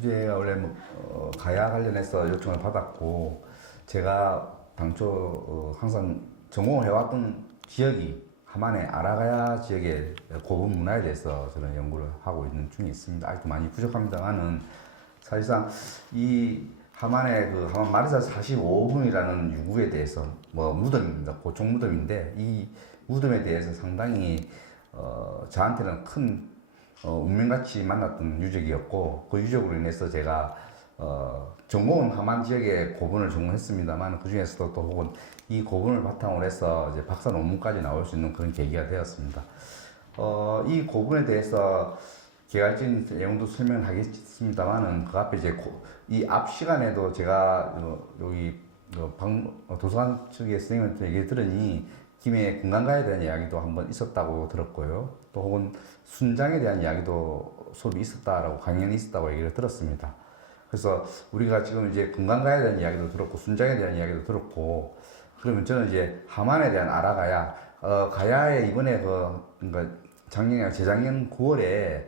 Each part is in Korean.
주제가 원래 가야 관련해서 요청을 받았고, 제가 당초 항상 전공을 해왔던 지역이 함안의 아라가야 지역의 고분 문화에 대해서 저는 연구를 하고 있는 중에 있습니다. 아직도 많이 부족합니다만은, 사실상 이 함안의 그 함안 마르사 45분이라는 유구에 대해서 무덤입니다. 고총 무덤인데, 이 무덤에 대해서 상당히 저한테는 큰 운명같이 만났던 유적이었고, 그 유적으로 인해서 제가 전공은 함안 지역의 고분을 전공했습니다만, 그 중에서도 또 혹은 이 고분을 바탕으로 해서 이제 박사 논문까지 나올 수 있는 그런 계기가 되었습니다. 이 고분에 대해서 개괄적인 내용도 설명을 하겠습니다만은, 그 앞에 이제 이 앞 시간에도 제가 여기 도서관 측의 선생님한테 얘기 들으니 김해 금강가에 대한 이야기도 한번 있었다고 들었고요. 또 혹은 순장에 대한 이야기도 수업이 있었다라고, 강연이 있었다고 얘기를 들었습니다. 그래서 우리가 지금 이제 금강가에 대한 이야기도 들었고, 순장에 대한 이야기도 들었고, 그러면 저는 이제 함안에 대한 아라가야, 가야에 이번에 그러니까 작년, 재작년 9월에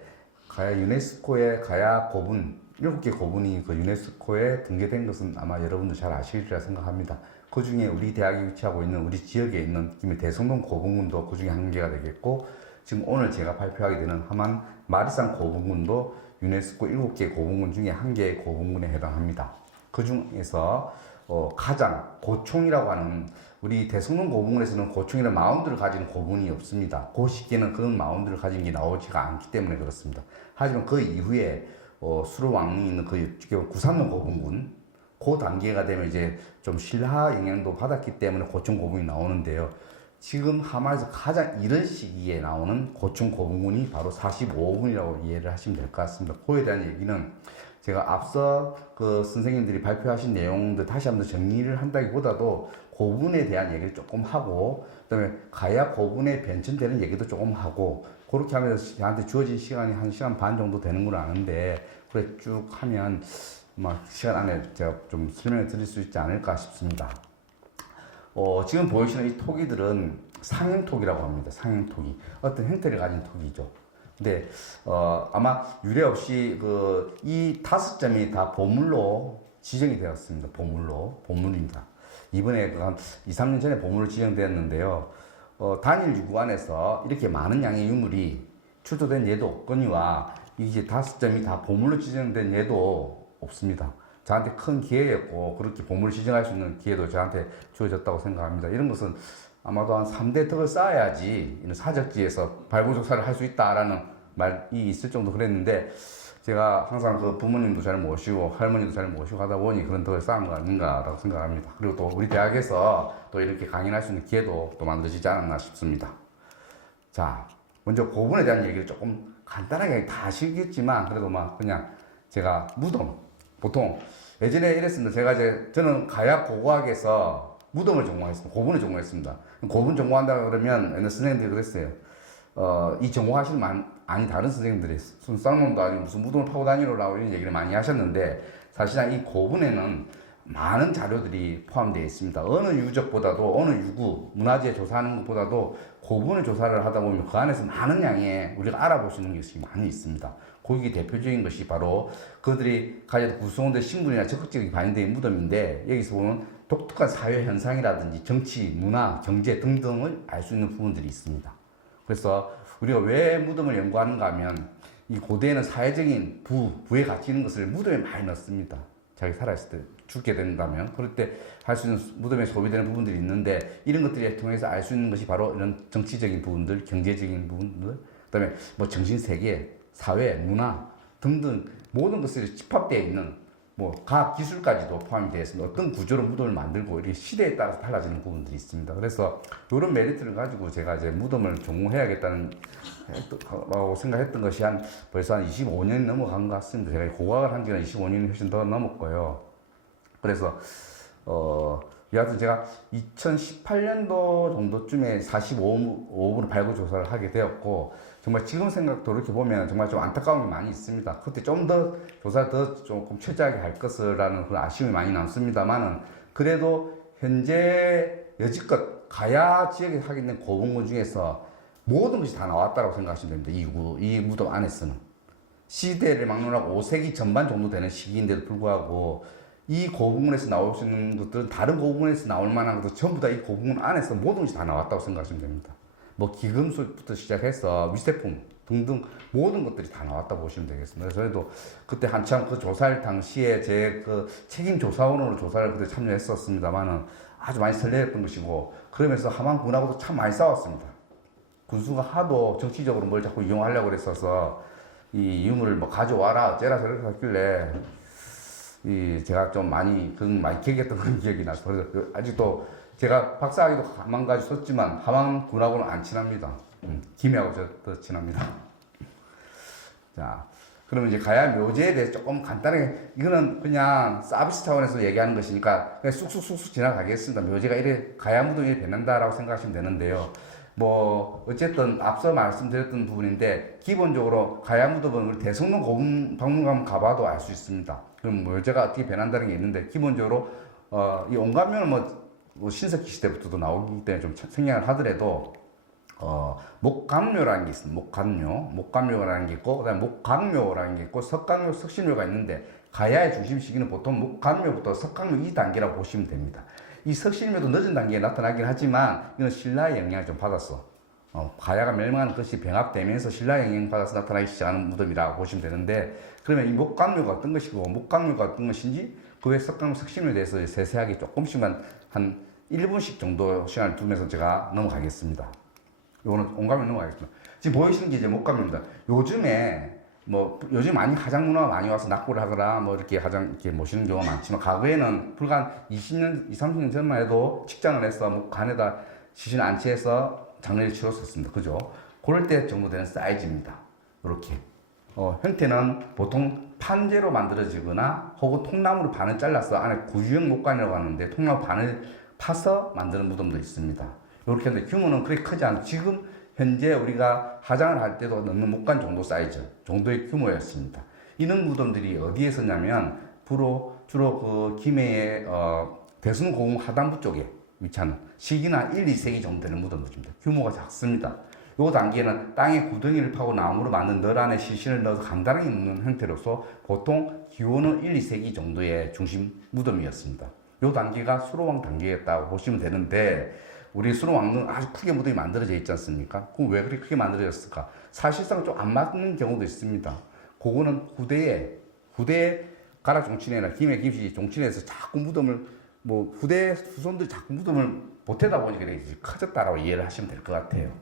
가야 유네스코의 가야 고분, 7개 고분이 그 유네스코에 등재된 것은 아마 여러분들 잘 아시리라 생각합니다. 그 중에 우리 대학이 위치하고 있는 우리 지역에 있는 김해 대성동 고분군도 그 중에 한 개가 되겠고, 지금 오늘 제가 발표하게 되는 함안 마리산 고분군도 유네스코 7개 고분군 중에 한 개의 고분군에 해당합니다. 그 중에서 가장 고총이라고 하는, 우리 대성동 고분군에서는 고총이라는 마운드를 가진 고분이 없습니다. 그 시기에는 그런 마운드를 가진 게 나오지가 않기 때문에 그렇습니다. 하지만 그 이후에 수로 왕릉이 있는 그 구산동 고분군, 그 단계가 되면 이제 좀 신라 영향도 받았기 때문에 고총 고분이 나오는데요. 지금 함안에서 가장 이른 시기에 나오는 고총 고분군이 바로 45분이라고 이해를 하시면 될 것 같습니다. 그에 대한 얘기는 제가 앞서 그 선생님들이 발표하신 내용들 다시 한번 정리를 한다기보다도 고분에 대한 얘기를 조금 하고, 그다음에 가야 고분에 변천되는 얘기도 조금 하고, 그렇게 하면서 저한테 주어진 시간이 1시간 반 정도 되는 걸 아는데, 그래 쭉 하면 시간 안에 제가 좀 설명을 드릴 수 있지 않을까 싶습니다. 지금 보이시는 이 토기들은 상행토기라고 합니다. 상행토기. 어떤 형태를 가진 토기죠. 근데, 아마 유례 없이 이 5점이 다 보물로 지정이 되었습니다. 보물입니다. 이번에 한 2, 3년 전에 보물로 지정되었는데요. 단일 유구안에서 이렇게 많은 양의 유물이 출토된 예도 없거니와, 이게 5점이 다 보물로 지정된 예도 없습니다. 저한테 큰 기회였고, 그렇게 보물을 지정할 수 있는 기회도 저한테 주어졌다고 생각합니다. 이런 것은 아마도 한 3대 덕을 쌓아야지 이런 사적지에서 발굴조사를 할 수 있다라는 말이 있을 정도 그랬는데, 제가 항상 그 부모님도 잘 모시고 할머니도 잘 모시고 하다 보니 그런 덕을 쌓은 거 아닌가라고 생각합니다. 그리고 또 우리 대학에서 또 이렇게 강연할 수 있는 기회도 또 만들어지지 않았나 싶습니다. 자, 먼저 고분에 대한 얘기를 조금 간단하게 다 아시겠지만, 그래도 그냥 제가 무덤, 보통 예전에 이랬습니다. 저는 가야 고고학에서 무덤을 전공했습니다. 고분을 전공했습니다. 고분 전공한다 그러면 옛날 선생님들이 그랬어요. 이 전공하시는 다른 선생님들이 쌍놈도 아니고 무슨 무덤을 파고 다니라고 이런 얘기를 많이 하셨는데, 사실상 이 고분에는 많은 자료들이 포함되어 있습니다. 어느 유적보다도, 어느 유구, 문화재 조사하는 것보다도 고분을 조사를 하다 보면 그 안에서 많은 양의 우리가 알아볼 수 있는 것이 많이 있습니다. 거기에 대표적인 것이 바로 그들이 가진 구성원들 신분이나 적극적인 반영된 무덤인데, 여기서 보면 독특한 사회 현상이라든지 정치, 문화, 경제 등등을 알 수 있는 부분들이 있습니다. 그래서 우리가 왜 무덤을 연구하는가 하면, 이 고대에는 사회적인 부의 가치 있는 것을 무덤에 많이 넣습니다. 자기 살아있을 때 죽게 된다면 그럴 때 할 수 있는 무덤에 소비되는 부분들이 있는데, 이런 것들을 통해서 알 수 있는 것이 바로 이런 정치적인 부분들, 경제적인 부분들, 그다음에 정신세계, 사회, 문화 등등 모든 것들이 집합되어 있는 과학 기술까지도 포함이 되어 있습니다. 어떤 구조로 무덤을 만들고, 이렇게 시대에 따라서 달라지는 부분들이 있습니다. 그래서 이런 메리트를 가지고 제가 이제 무덤을 전공해야겠다는 라고 생각했던 것이 벌써 한 25년이 넘어간 것 같습니다. 제가 고고학을 한 지는 25년이 훨씬 더 넘었고요. 그래서 여하튼 제가 2018년도 정도쯤에 45분을 발굴 조사를 하게 되었고, 정말 지금 생각 돌이켜보면 정말 좀 안타까움이 많이 있습니다. 그때 좀 더 조사를 조금 철저하게 할 것이라는 그런 아쉬움이 많이 남습니다만은, 그래도 현재 여지껏 가야 지역에 하게 된 고분군 중에서 모든 것이 다 나왔다고 생각하시면 됩니다. 이 무덤 안에서는. 시대를 막론하고 5세기 전반 정도 되는 시기인데도 불구하고 이 고분군에서 나올 수 있는 것들은 다른 고분군에서 나올 만한 것도 전부 다 이 고분군 안에서 모든 것이 다 나왔다고 생각하시면 됩니다. 뭐 기금술부터 시작해서 위세품 등등 모든 것들이 다 나왔다고 보시면 되겠습니다. 저희도 그때 한참 그 조사할 당시에 제 그 책임 조사원으로 조사를 그때 참여했었습니다만은 아주 많이 설레었던 것이고 그러면서 함안군하고도 참 많이 싸웠습니다. 군수가 하도 정치적으로 뭘 자꾸 이용하려고 그랬어서 이 유물을 뭐 가져와라 어째라 저렇게 했길래 이 제가 좀 많이 그건 많이 기억했던 그런 기억이 나서 그래서 아직도 제가 박사학위도 하만 가지고 썼지만 함안군하고는 안 친합니다. 김해하고 저 더 친합니다. 자, 그러면 이제 가야 묘제에 대해서 조금 간단하게 이거는 그냥 서비스 차원에서 얘기하는 것이니까 그냥 쑥쑥쑥쑥 지나가겠습니다. 묘제가 이래 가야 무덤이 이래 변한다라고 생각하시면 되는데요. 뭐 어쨌든 앞서 말씀드렸던 부분인데 기본적으로 가야 무덤은 대성동 고분 박물관 가봐도 알 수 있습니다. 그럼 묘제가 어떻게 변한다는 게 있는데 기본적으로 이 온감묘는 뭐 신석기 시대부터도 나오기 때문에 좀 생략을 하더라도 목감묘라는 게 있습니다. 목감묘라는 게 있고, 그 다음에 목강묘라는 게 있고, 석강묘, 석신묘가 있는데, 가야의 중심 시기는 보통 목감묘부터 석강묘 2단계라고 보시면 됩니다. 이 석신묘도 늦은 단계에 나타나긴 하지만, 이건 신라의 영향을 좀 받았어. 가야가 멸망하는 것이 병합되면서 신라의 영향을 받아서 나타나기 시작하는 무덤이라고 보시면 되는데, 그러면 이 목감묘가 어떤 것이고, 목강묘가 어떤 것인지, 그 외 석강묘, 석신묘에 대해서 세세하게 조금씩만 한 1분씩 정도 시간을 두면서 제가 넘어가겠습니다. 요거는 온감이 넘어가겠습니다. 지금 보이시는 게 이제 목감입니다. 요즘 많이 화장 문화가 많이 와서 낙고를 하거나 뭐 이렇게 이렇게 모시는 경우가 많지만 과거에는 불과 한 20년, 30년 전만 해도 직장을 해서 목 간에다 시신을 안치해서 장례를 치렀었습니다. 그죠? 그럴 때 정도 되는 사이즈입니다. 이렇게. 형태는 보통 판재로 만들어지거나 혹은 통나무로 반을 잘라서 안에 구유형 목관이라고 하는데 통나무 반을 파서 만드는 무덤도 있습니다. 이렇게 하는데 규모는 그렇게 크지 않고 지금 현재 우리가 화장을 할 때도 넣는 목관 정도 사이즈 정도의 규모였습니다. 이런 무덤들이 어디에 있었냐면 주로 그 김해의 대순 고궁 하단부 쪽에 위치하는 시기나 1, 2세기 정도 되는 무덤들입니다. 규모가 작습니다. 이 단계는 땅에 구덩이를 파고 나무로 만든 널 안에 시신을 넣어서 간단하게 묻는 형태로서 보통 기원은 1, 2세기 정도의 중심 무덤이었습니다. 이 단계가 수로왕 단계였다고 보시면 되는데 우리 수로왕릉 아주 크게 무덤이 만들어져 있지 않습니까? 그럼 왜 그렇게 크게 만들어졌을까? 사실상 좀 안 맞는 경우도 있습니다. 그거는 후대에 가락 종친회나 김해 김씨 종친회에서 자꾸 무덤을 후대 후손들이 자꾸 무덤을 보태다 보니까 이렇게 커졌다라고 이해를 하시면 될 것 같아요.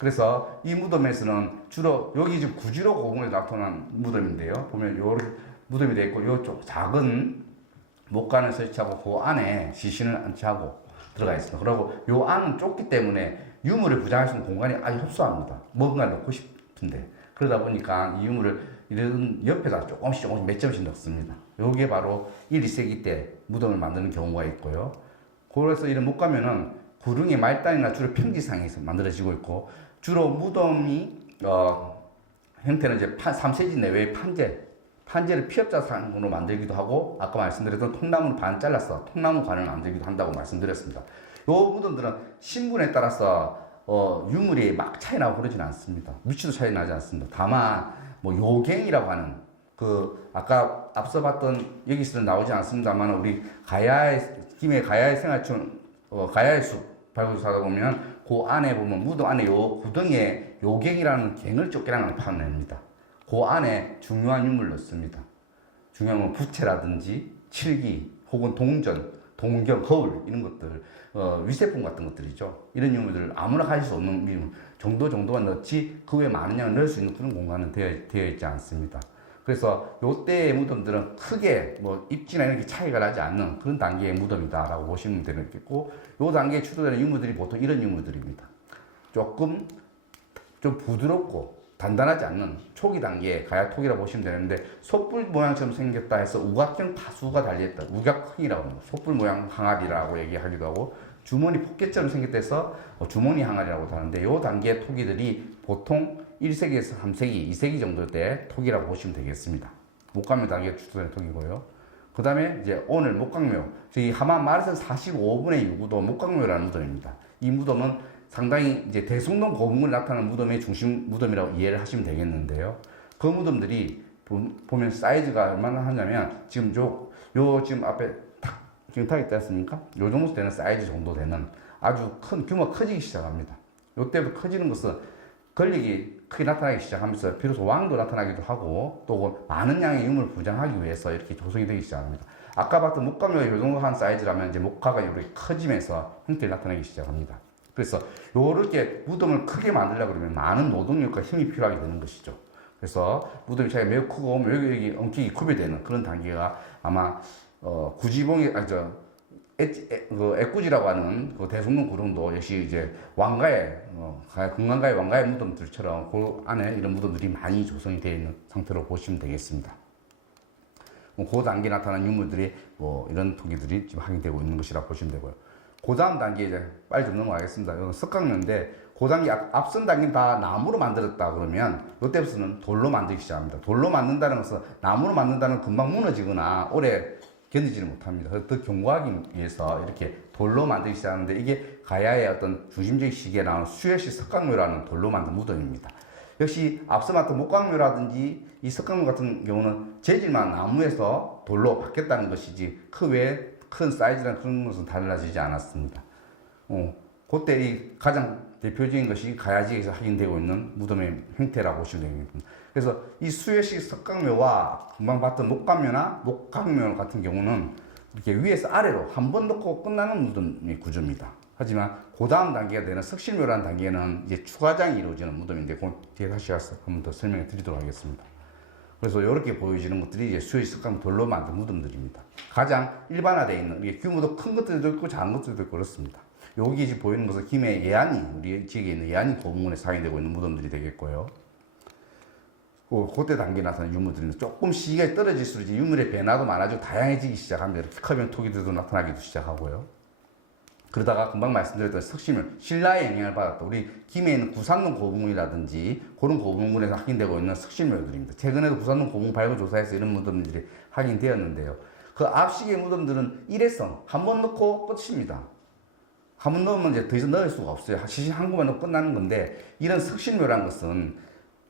그래서 이 무덤에서는 주로 여기 지금 구지로 고궁에 나타난 무덤인데요. 보면 요 무덤이 되어 있고 요쪽 작은 목관을 설치하고 그 안에 시신을 안치하고 들어가 있습니다. 그리고 요 안은 좁기 때문에 유물을 부장할 수 있는 공간이 아주 협소합니다. 뭔가 넣고 싶은데 그러다 보니까 이 유물을 이런 옆에다 조금씩 몇 점씩 넣습니다. 요게 바로 1, 2세기 때 무덤을 만드는 경우가 있고요. 그래서 이런 목가면은 구릉의 말단이나 주로 평지상에서 만들어지고 있고 주로 무덤이 형태는 이제 3cm 내외의 판재를 피업자상으로 만들기도 하고 아까 말씀드렸던 통나무를 반 잘라서 통나무관을 만들기도 한다고 말씀드렸습니다. 요 무덤들은 신분에 따라서 유물이 막 차이 나고 그러진 않습니다. 위치도 차이 나지 않습니다. 다만 요갱이라고 하는 아까 앞서 봤던 여기서는 나오지 않습니다만 우리 김해 가야의 생활촌 가야의 숲 발굴조사하다 보면 그 안에 보면 무덤 안에 요 구덩이에 요갱이라는 갱을 쫓겨나는 파냅니다. 그 안에 중요한 유물을 넣습니다. 중요한 건 부채라든지 칠기 혹은 동전, 동경, 거울 이런 것들 위세품 같은 것들이죠. 이런 유물들을 아무나 가질 수 없는 유물 정도만 넣지 그 외에 많은 양을 넣을 수 있는 그런 공간은 되어 있지 않습니다. 그래서 요때의 무덤들은 크게 입지나 이렇게 차이가 나지 않는 그런 단계의 무덤이다라고 보시면 되겠고 요 단계에 추도되는 유물들이 보통 이런 유물들입니다. 조금 좀 부드럽고 단단하지 않는 초기 단계의 가야톡이라고 보시면 되는데 솥불 모양처럼 생겼다 해서 우각형 타수가 달려있다. 우각형이라고 합니다. 솥불 모양 항아리라고 얘기하기도 하고 주머니 포켓처럼 생겼다 해서 주머니 항아리라고도 하는데 이 단계의 토기들이 보통 1세기에서 3세기, 2세기 정도 때 토기라고 보시면 되겠습니다. 목감묘 단계에 추도되는 토기고요. 그 다음에 이제 오늘 목강묘, 저희 하만 마라선 45분의 유구도 목강묘라는 무덤입니다. 이 무덤은 상당히 이제 대성동 고궁을 나타나는 무덤의 중심 무덤이라고 이해를 하시면 되겠는데요. 그 무덤들이 보면 사이즈가 얼마나 하냐면 지금 지금 앞에 탁 지금 타 있지 않습니까? 요 정도 되는 사이즈 정도 되는 아주 큰 규모가 커지기 시작합니다. 요때부터 커지는 것은 권력이 크게 나타나기 시작하면서 비로소 왕도 나타나기도 하고 또 많은 양의 유물을 부장하기 위해서 이렇게 조성이 되기 시작합니다. 아까 봤던 목가묘가 요 정도 한 사이즈라면 이제 목가가 이렇게 커지면서 형태가 나타나기 시작합니다. 그래서 요렇게 무덤을 크게 만들려고 그러면 많은 노동력과 힘이 필요하게 되는 것이죠. 그래서 무덤이 차이가 매우 크고 여기 엉키기 구비되는 그런 단계가 아마 구지봉이 애꾸지라고 하는 그 대성문 구릉도 역시 이제 왕가의 금강가의 왕가의 무덤들처럼 그 안에 이런 무덤들이 많이 조성이 되어 있는 상태로 보시면 되겠습니다. 그 단계에 나타난 유물들이 이런 토기들이 지금 확인되고 있는 것이라 보시면 되고요. 그 다음 단계 이제 빨리 좀 넘어가겠습니다. 이건 석강묘인데 그 단계 앞선 단계는 다 나무로 만들었다 그러면 이때부터는 돌로 만들기 시작합니다. 돌로 만든다는 것은 나무로 만든다는 건 금방 무너지거나 오래 견디지를 못합니다. 그래서 더 견고하기 위해서 이렇게 돌로 만들기 시작하는데 이게 가야의 어떤 중심적인 시기에 나오는 수혜시 석강묘라는 돌로 만든 무덤입니다. 역시 앞서 봤던 목강묘라든지 이 석강묘 같은 경우는 재질만 나무에서 돌로 바뀌었다는 것이지 그 외에 큰 사이즈나 그런 것은 달라지지 않았습니다. 그때 이 가장 대표적인 것이 가야지에서 확인되고 있는 무덤의 형태라고 보시면 되겠습니다. 그래서 이 수혜식 석강묘와 금방 봤던 목강묘 같은 경우는 이렇게 위에서 아래로 한 번 넣고 끝나는 무덤의 구조입니다. 하지만 그 다음 단계가 되는 석실묘라는 단계는 이제 추가장이 이루어지는 무덤인데 그 뒤에 다시 한 번 더 설명해 드리도록 하겠습니다. 그래서 이렇게 보여지는 것들이 이제 수혜식 석강 돌로 만든 무덤들입니다. 가장 일반화되어 있는 이게 규모도 큰 것들도 있고 작은 것들도 있고 그렇습니다. 여기 지금 보이는 것은 김해 예안이 우리 지역에 있는 예안이 고문군에 사용되고 있는 무덤들이 되겠고요. 그때 단계에 나타나는 유물들은 조금 시기가 떨어질수록 이제 유물의 변화도 많아지고 다양해지기 시작합니다. 이렇게 커변 토기들도 나타나기도 시작하고요. 그러다가 금방 말씀드렸던 석실묘, 신라의 영향을 받았다. 우리 김해에 있는 구산동 고문이라든지 그런 고문군에서 확인되고 있는 석실묘들입니다. 최근에도 구산동 고문 발굴 조사에서 이런 무덤들이 확인되었는데요. 그 앞시기의 무덤들은 일회성, 한 번 넣고 끝입니다. 한 번 넣으면 이제 더 이상 넣을 수가 없어요. 시신 한 구만 넣고 끝나는 건데 이런 석실묘라는 것은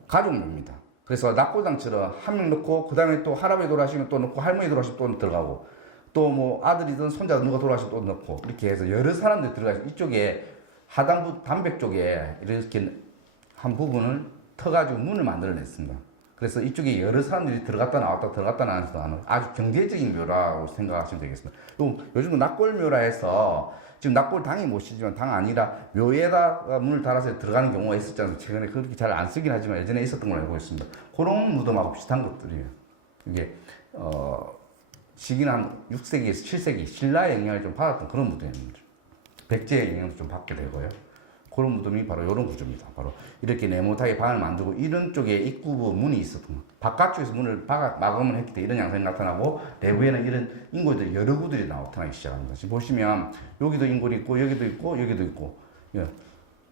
가족묘입니다. 그래서 낙골당처럼 한 명 넣고 그 다음에 또 할아버지 돌아가시면 또 넣고 할머니 돌아가시면 또 들어가고 또 뭐 아들이든 손자 누가 돌아가시면 또 넣고 이렇게 해서 여러 사람들이 들어가서 이쪽에 하단부 담백 쪽에 이렇게 한 부분을 터가지고 문을 만들어냈습니다. 그래서 이쪽에 여러 사람들이 들어갔다 나와서 하는 아주 경제적인 묘라고 생각하시면 되겠습니다. 요즘 낙골묘라 해서 지금 낙골당이 모시지만 당 아니라 묘에다 문을 달아서 들어가는 경우가 있었잖아요. 최근에 그렇게 잘 안 쓰긴 하지만 예전에 있었던 걸로 알고 있습니다. 그런 무덤하고 비슷한 것들이에요. 이게 시기는 한 6세기에서 7세기 신라의 영향을 좀 받았던 그런 무덤입니다. 백제의 영향도 좀 받게 되고요. 그런 무덤이 바로 이런 구조입니다. 바로 이렇게 네모타게 방을 만들고 이런 쪽에 입구부 문이 있었던 것. 바깥쪽에서 문을 마감을 했기 때문에 이런 양상이 나타나고 내부에는 이런 인골들이 여러 구들이 나타나기 시작합니다. 지금 보시면 여기도 인골이 있고 여기도 있고 여기도 있고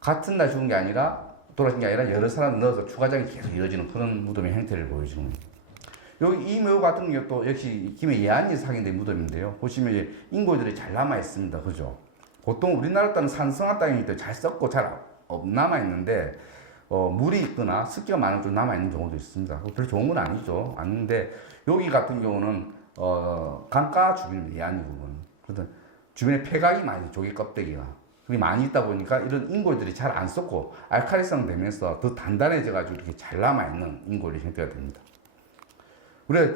같은 날 죽은 게 아니라 돌아가신 게 아니라 여러 사람 넣어서 추가장이 계속 이어지는 그런 무덤의 형태를 보여주는 겁니다. 여기 이 묘 같은 경우도 역시 김해 예안리에서 확인된 무덤인데요. 보시면 이제 인골들이 잘 남아 있습니다. 그죠? 보통 우리나라 땅은 산성한 땅이기 때문에 잘 썩고 잘 남아있는데 물이 있거나 습기가 많은 좀 남아있는 경우도 있습니다. 별로 좋은 건 아니죠. 아닌데 여기 같은 경우는 강가 주변입니다. 예안리 부분. 그래서 주변에 폐각이 많이 조개 껍데기가 그게 많이 있다 보니까 이런 인골들이 잘 안 썩고 알칼리성 되면서 더 단단해져가지고 이렇게 잘 남아있는 인골의 형태가 됩니다. 그래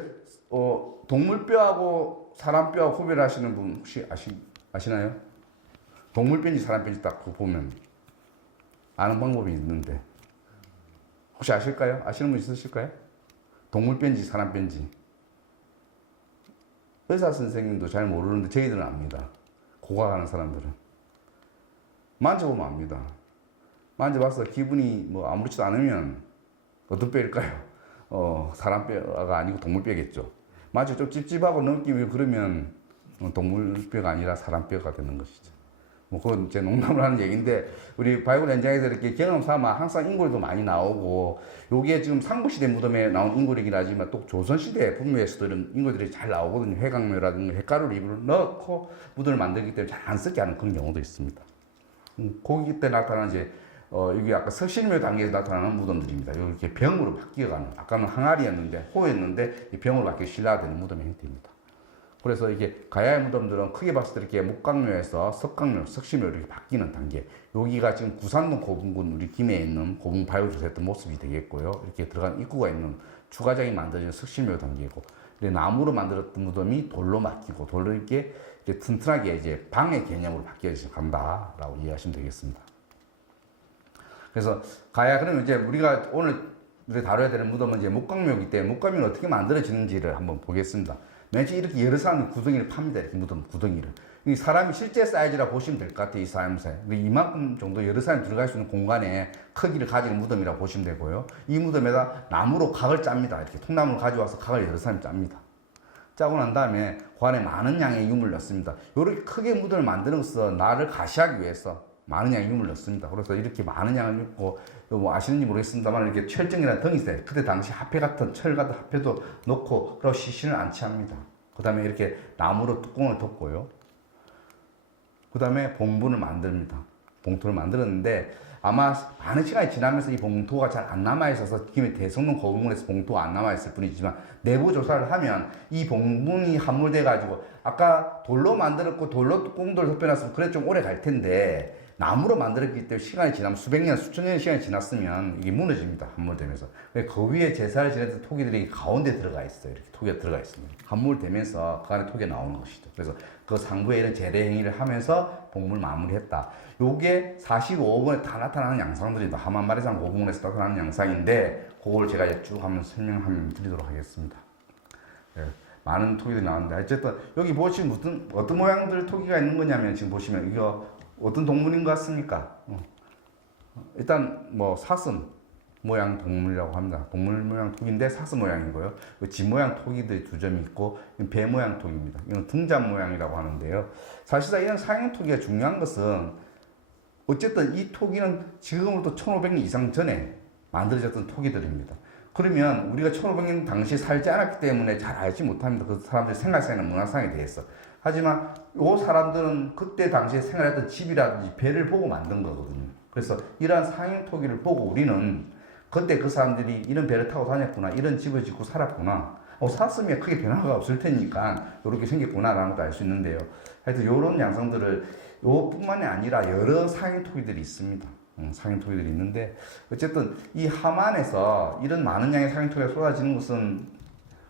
동물뼈하고 사람뼈하고 구별하시는 분 혹시 아시나요? 동물뼈인지 사람뼈인지 딱 보면 아는 방법이 있는데 혹시 아실까요? 아시는 분 있으실까요? 동물뼈인지 사람뼈인지 의사 선생님도 잘 모르는데 저희들은 압니다. 고각하는 사람들은 만져보면 압니다. 만져봐서 기분이 뭐 아무렇지도 않으면 어떤 뼈일까요? 사람뼈가 아니고 동물뼈겠죠. 만져 좀 찝찝하고 느낌이 그러면 동물뼈가 아니라 사람뼈가 되는 것이죠. 뭐 그건 제 농담을 하는 얘기인데 우리 발굴 현장에서 이렇게 경험 삼아 항상 인골도 많이 나오고 요게 지금 삼국시대 무덤에 나온 인골이긴 하지만 또 조선시대 분묘에서도 이런 인골들이 잘 나오거든요. 회강묘라든가 횟가루를 입으로 넣고 무덤을 만들기 때문에 잘 안 썩게 하는 그런 경우도 있습니다. 거기 때 나타나는 이제 여기 아까 석신묘 단계에서 나타나는 무덤들입니다. 이렇게 병으로 바뀌어가는, 아까는 항아리였는데 호였는데 병으로 바뀌어 신라되는 무덤의 형태입니다. 그래서 이게 가야의 무덤들은 크게 봤을 때 이렇게 목강묘에서 석강묘, 석신묘 이렇게 바뀌는 단계. 여기가 지금 구산동 고분군 우리 김해에 있는 고분 발굴조사 했던 모습이 되겠고요. 이렇게 들어간 입구가 있는 주가장이 만들어진 석신묘 단계고, 나무로 만들었던 무덤이 돌로 바뀌고, 돌로 이렇게 튼튼하게 이제 방의 개념으로 바뀌어서 간다라고 이해하시면 되겠습니다. 그래서 가야, 그러면 이제 우리가 오늘 다뤄야 되는 무덤은 이제 목강묘이기 때문에 목강묘는 어떻게 만들어지는지를 한번 보겠습니다. 맨 처음 이렇게 여러 사람이 구덩이를 팝니다. 이렇게 무덤 구덩이를. 이 사람이 실제 사이즈라 보시면 될 것 같아요. 이 사람새. 이만큼 정도 여러 사람이 들어갈 수 있는 공간에 크기를 가지는 무덤이라고 보시면 되고요. 이 무덤에다 나무로 각을 짭니다. 이렇게 통나무를 가져와서 각을 여러 사람이 짭니다. 짜고 난 다음에 그 안에 많은 양의 유물을 넣습니다. 이렇게 크게 무덤을 만드는 것은 나를 가시하기 위해서 많은 양의 유물을 넣습니다. 그래서 이렇게 많은 양을 넣고, 뭐 아시는지 모르겠습니다만 이렇게 철정이라는 덩이 있어요. 그때 당시 화폐 같은 철 같은 화폐도 넣고, 그리고 시신을 안치합니다. 그 다음에 이렇게 나무로 뚜껑을 덮고요. 그 다음에 봉분을 만듭니다. 봉토를 만들었는데 아마 많은 시간이 지나면서 이 봉토가 잘 안 남아있어서 김해 대성동 고분군에서 봉토가 안 남아있을 뿐이지만, 내부 조사를 하면 이 봉분이 함몰돼 가지고, 아까 돌로 만들었고 돌로 뚜껑돌 덮여놨으면 그래 좀 오래 갈 텐데 나무로 만들었기 때문에 시간이 지나면 수백 년, 수천 년의 시간이 지났으면 이게 무너집니다. 함몰되면서. 그 위에 제사를 지냈던 토기들이 가운데 들어가 있어요. 이렇게 토기가 들어가 있습니다. 함몰되면서 그 안에 토기가 나오는 것이죠. 그래서 그 상부에 이런 제례 행위를 하면서 봉물을 마무리했다. 요게 45번에 다 나타나는 양상들입니다. 하만마리산 고분군에서 나타나는 양상인데, 그걸 제가 이제 쭉 한번 설명을 드리도록 하겠습니다. 네, 많은 토기들이 나왔는데, 어쨌든 여기 보시면 어떤 모양들 토기가 있는 거냐면, 지금 보시면 이거 어떤 동물인 것 같습니까? 일단 뭐 사슴 모양 동물이라고 합니다. 동물 모양 토기인데 사슴 모양이고요. 쥐 모양 토기들이 두 점이 있고, 배 모양 토기입니다. 이건 등잔 모양이라고 하는데요. 사실상 이런 사형 토기가 중요한 것은, 어쨌든 이 토기는 지금으로부터 1500년 이상 전에 만들어졌던 토기들입니다. 그러면 우리가 1500년 당시에 살지 않았기 때문에 잘 알지 못합니다. 그 사람들의 생활상이나 문화상에 대해서. 하지만 이 사람들은 그때 당시에 생활했던 집이라든지 배를 보고 만든 거거든요. 그래서 이러한 상형 토기를 보고 우리는 그때 그 사람들이 이런 배를 타고 다녔구나, 이런 집을 짓고 살았구나, 사슴이 크게 변화가 없을 테니까 이렇게 생겼구나라는 것도 알 수 있는데요. 하여튼 이런 양상들을 요뿐만이 아니라 여러 상형 토기들이 있습니다. 상형 토기들이 있는데, 어쨌든 이 함안에서 이런 많은 양의 상형 토기가 쏟아지는 것은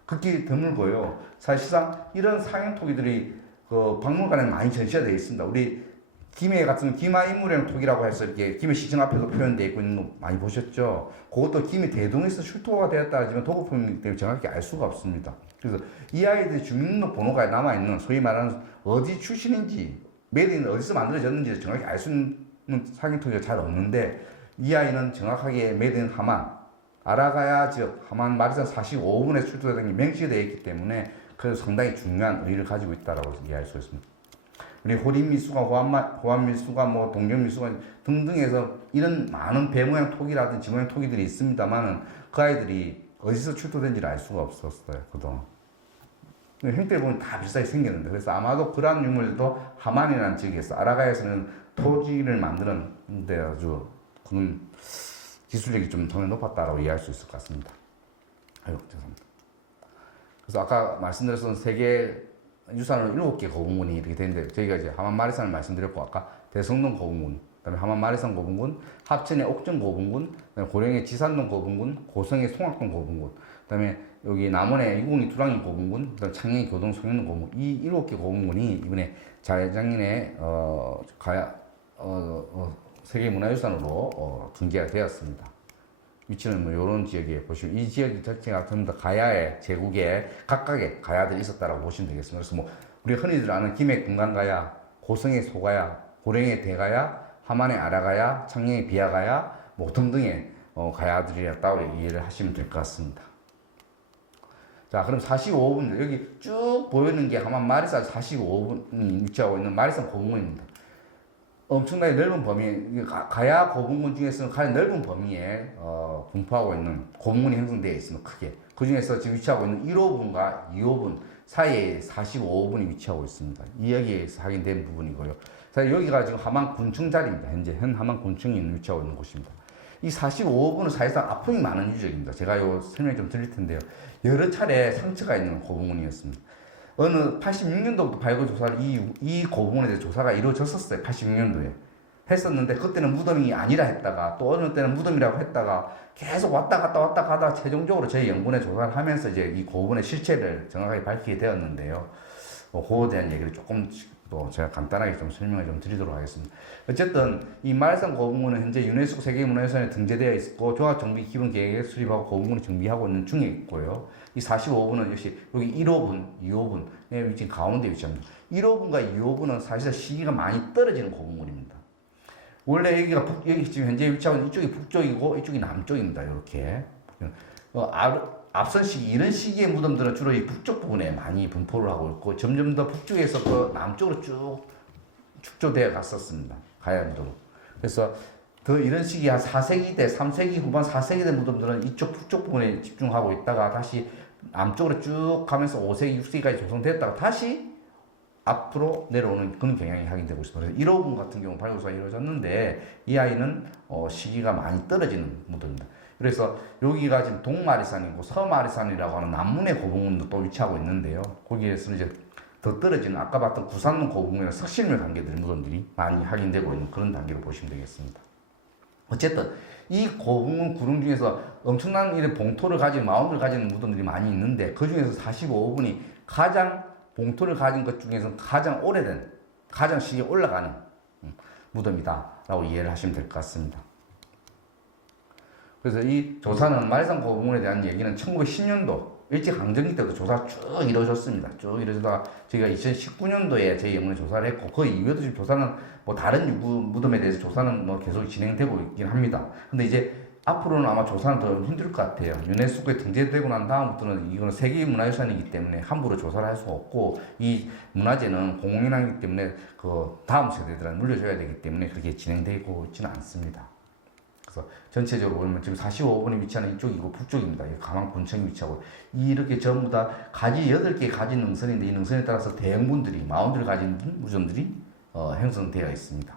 극히 드물고요. 사실상 이런 상형 토기들이 그 박물관에 많이 전시가 되어 있습니다. 우리 김해 같은 김하인물형 토기라고 해서 이렇게 김해 시청 앞에도 표현되어 있고 있는 거 많이 보셨죠? 그것도 김해 대동에서 출토가 되었다 하지만 도구품이기 때문에 정확히 알 수가 없습니다. 그래서 이 아이들의 주민등록 번호가 남아있는, 소위 말하는 어디 출신인지, 메이드인 어디서 만들어졌는지 정확히 알 수 있는 상형 토기가 잘 없는데, 이 아이는 정확하게 메이드인 하만, 아라가야 지역 하만 마리산 45분에 출토된 게 명시되어 있기 때문에 그래서 상당히 중요한 의의를 가지고 있다라고 이해할 수 있습니다. 우리 호림미수가, 호암미수가, 뭐 동경미수가 등등해서 이런 많은 배 모양 토기라든지 지 모양 토기들이 있습니다만은 그 아이들이 어디서 출토된지를 알 수가 없었어요, 그동안. 형태를 보면 다 비슷하게 생겼는데, 그래서 아마도 그러한 유물도 하만이라는 지역에서, 아라가야에서는 토지를 만드는 데 아주 그런 기술력이 좀 더 높았다라고 이해할 수 있을 것 같습니다. 아유, 죄송합니다. 그래서 아까 말씀드렸던 세계 유산으로 7개 고분군이 이렇게 되는데, 저희가 이제 하만마리산을 말씀드렸고, 아까 대성동 고분군, 그다음에 하만마리산 고분군, 합천의 옥정 고분군, 그다음에 고령의 지산동 고분군, 고성의 송악동 고분군, 그다음에 여기 남원의 이궁이 두랑이 고분군, 그다음에 창녕의 교동 송영동 고분군, 이 7개 고분군이 이번에 자연장인의 세계문화유산으로 등재가 되었습니다. 위치는 뭐 이런 지역에 보시면, 이 지역이 자체가 전부 다 가야의 제국에 각각의 가야들이 있었다라고 보시면 되겠습니다. 그래서 뭐 우리가 흔히들 아는 김해 금강가야, 고성의 소가야, 고령의 대가야, 하만의 아라가야, 창녕의 비아가야, 뭐 등등의 가야들이었다고 이해를 하시면 될 것 같습니다. 자, 그럼 45분, 여기 쭉 보이는 게 하만 마리산 45분이 위치하고 있는 마리산 고분군입니다. 엄청나게 넓은 범위, 가야 고분군 중에서는 가장 넓은 범위에 분포하고 있는 고분군이 형성되어 있습니다. 크게. 그 중에서 지금 위치하고 있는 1호분과 2호분, 사이에 45호분이 위치하고 있습니다. 이 여기에서 확인된 부분이고요. 자, 여기가 지금 함안군청 자리입니다. 현 함안군청이 위치하고 있는 곳입니다. 이 45호분은 사실상 아픔이 많은 유적입니다. 제가 요 설명 좀 드릴 텐데요. 여러 차례 상처가 있는 고분문이었습니다. 어느 86년도부터 발굴 조사를 이 고분문에 대해 조사가 이루어졌었어요. 86년도에. 했었는데 그때는 무덤이 아니라 했다가 또 어느 때는 무덤이라고 했다가 계속 왔다 갔다 하다가 최종적으로 저희 연구원에 조사를 하면서 이제 이 고분의 실체를 정확하게 밝히게 되었는데요. 그거에 대한 얘기를 조금 또 제가 간단하게 좀 설명을 좀 드리도록 하겠습니다. 어쨌든 이 말산 고분문은 현재 유네스코 세계문화유산에 등재되어 있고 조합정비 기본 계획에 수립하고 고분문을 정비하고 있는 중에 있고요. 이 45분은 역시 여기 1호분, 2호분의 위치 가운데 위치합니다. 1호분과 2호분은 사실상 시기가 많이 떨어지는 고분문입니다. 원래 여기 지금 현재 위치하고 있는 이쪽이 북쪽이고 이쪽이 남쪽입니다. 이렇게. 앞선 시기, 이런 시기의 무덤들은 주로 이 북쪽 부분에 많이 분포를 하고 있고, 점점 더 북쪽에서 그 남쪽으로 쭉 축조되어 갔었습니다. 가야 무덤. 그래서 더 이런 시기 한 4세기 때, 3세기 후반 4세기 때 무덤들은 이쪽 북쪽 부분에 집중하고 있다가 다시 남쪽으로 쭉 가면서 5세기, 6세기까지 조성됐다가 다시 앞으로 내려오는 그런 경향이 확인되고 있습니다. 그래서 1호분 같은 경우 발굴조사가 이루어졌는데 이 아이는 시기가 많이 떨어지는 무덤입니다. 그래서 여기가 지금 동마리산이고 서마리산이라고 하는 남문의 고분문도 또 위치하고 있는데요. 거기에서는 이제 더 떨어지는 아까 봤던 구산릉 고분문이나 석실물 단계들 무덤들이 많이 확인되고 있는 그런 단계로 보시면 되겠습니다. 어쨌든 이 고분문 구릉 중에서 엄청난 이런 봉토를 가진 마운드를 가지는 무덤들이 많이 있는데 그 중에서 45분이 가장 봉토를 가진 것 중에서는 가장 오래된, 가장 시기에 올라가는 무덤이다라고 이해를 하시면 될 것 같습니다. 그래서 이 조사는 말산 고분문에 대한 얘기는 1910년도 일제강점기 때도 조사 쭉 이루어졌습니다. 쭉 이루어지다가 저희가 2019년도에 저희 연구원 조사를 했고 그 이후에도 지금 조사는 뭐 다른 유구 무덤에 대해서 조사는 뭐 계속 진행되고 있긴 합니다. 근데 이제 앞으로는 아마 조사는 더 힘들 것 같아요. 유네스코에 등재되고 난 다음부터는 이거는 세계문화유산이기 때문에 함부로 조사를 할 수가 없고 이 문화재는 공공연하기 때문에 그 다음 세대들한테 물려줘야 되기 때문에 그렇게 진행되고 있지는 않습니다. 그래서 전체적으로 보면 지금 45번에 위치하는 이쪽이고 북쪽입니다. 강황군청이 위치하고 이렇게 전부 다 가지 8개 가진 능선인데 이 능선에 따라서 대형분들이 마운드를 가진 무덤들이 형성되어 있습니다.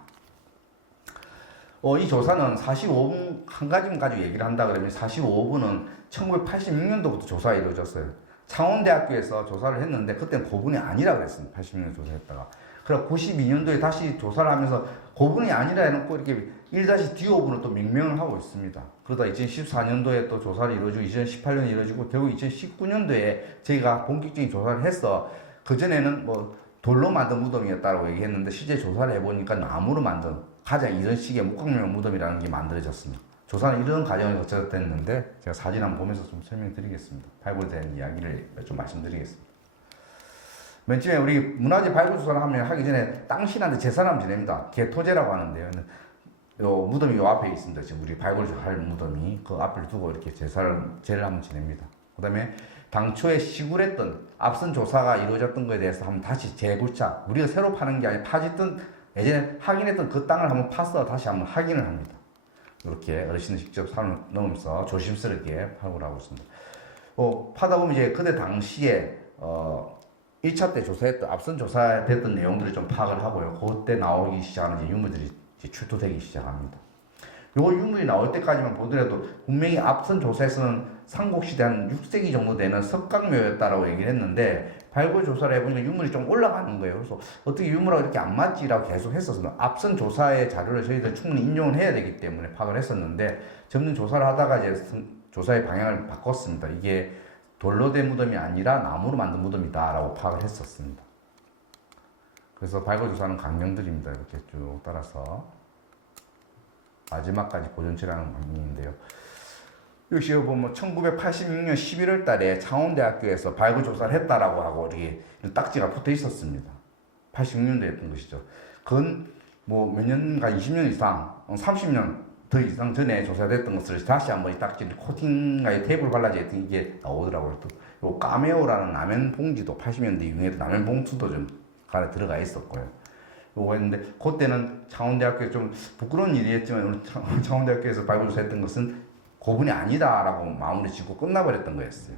이 조사는 45분 한 가지만 가지고 얘기를 한다 그러면 45분은 1986년도부터 조사가 이루어졌어요. 창원대학교에서 조사를 했는데 그때는 고분이 아니라 그랬습니다. 86년 조사했다가. 그래서 92년도에 다시 조사를 하면서 고분이 아니라 해놓고 이렇게 1-D5분을 또 명명을 하고 있습니다. 그러다 2014년도에 또 조사를 이루어지고 2018년에 이루어지고 결국 2019년도에 저희가 본격적인 조사를 해서 그전에는 뭐 돌로 만든 무덤이었다고 얘기했는데 실제 조사를 해보니까 나무로 만든 가장 이런 식의 목각명 무덤이라는 게 만들어졌습니다. 조사는 이런 과정을 거쳤는데 제가 사진 한번 보면서 좀 설명드리겠습니다. 발굴에 대한 이야기를 좀 말씀드리겠습니다. 맨 처음에 우리 문화재 발굴 조사를 하기 전에 땅신한테 제사를 한번 지냅니다. 개토제라고 하는데요. 요 무덤이 요 앞에 있습니다. 지금 우리 발굴할 무덤이 그 앞을 두고 이렇게 제를 한번 지냅니다. 그 다음에 당초에 시굴했던 앞선 조사가 이루어졌던 것에 대해서 한번 다시 재굴차 우리가 새로 파는 게 아니라 파짓던 예전에 확인했던 그 땅을 한번 파서 다시 한번 확인을 합니다. 이렇게 어르신들 직접 산을 넣으면서 조심스럽게 발굴하고 있습니다. 파다 보면 이제 그때 당시에 1차 때 조사했던 앞선 조사됐던 내용들을 좀 파악을 하고요. 그때 나오기 시작하는 이제 유물들이 이제 출토되기 시작합니다. 요 유물이 나올 때까지만 보더라도 분명히 앞선 조사에서는 삼국시대 한 6세기 정도 되는 석강묘였다라고 얘기를 했는데 발굴 조사를 해보니까 유물이 좀 올라가는 거예요. 그래서 어떻게 유물하고 이렇게 안 맞지라고 계속 했었습니다. 앞선 조사의 자료를 저희들 충분히 인용을 해야 되기 때문에 파악을 했었는데 점점 조사를 하다가 이제 조사의 방향을 바꿨습니다. 이게 돌로 된 무덤이 아니라 나무로 만든 무덤이다라고 파악을 했었습니다. 그래서 발굴 조사는 강령들입니다. 이렇게 쭉 따라서 마지막까지 보존치라는 방향인데요. 역시 보면 1986년 11월 달에 창원대학교에서 발굴 조사를 했다라고 하고 이렇게 딱지가 붙어 있었습니다. 86년도에 했던 것이죠. 그건 뭐 몇 년간 20년 이상, 30년 더 이상 전에 조사됐던 것을 다시 한번 이 딱지를 코팅과 테이프를 발라져 있던 이게 나오더라고요. 또 요 까메오라는 라면 봉지도 80년대 유행했던 라면 봉투도 좀 안에 들어가 있었고요. 요거 했는데 그때는 창원대학교에 좀 부끄러운 일이었지만 오늘 창원대학교에서 발굴 조사했던 것은 고분이 아니다라고 마무리 짓고 끝나버렸던 거였어요.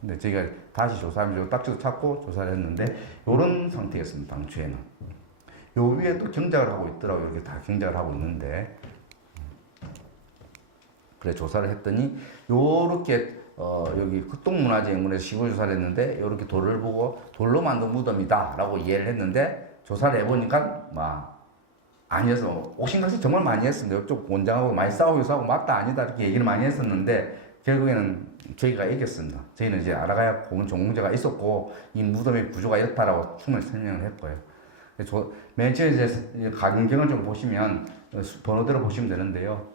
근데 저희가 다시 조사하면서 딱지도 찾고 조사를 했는데 이런 상태였습니다. 당초에는. 요 위에 또 경작을 하고 있더라고요. 이렇게 다 경작을 하고 있는데 그래 조사를 했더니 요렇게 여기 흑동문화재연구원에서 시골 조사를 했는데 요렇게 돌을 보고 돌로 만든 무덤이다 라고 이해를 했는데 조사를 해보니까 막 아니어서 옥신각신 정말 많이 했습니다. 이쪽 원장하고 많이 싸우기도 하고 맞다 아니다 이렇게 얘기를 많이 했었는데 결국에는 저희가 이겼습니다. 저희는 이제 알아가야 공은 전공자가 있었고 이 무덤의 구조가 이렇다라고 충분히 설명을 했고요. 맨 처음에 이제 가경을 좀 보시면 번호대로 보시면 되는데요.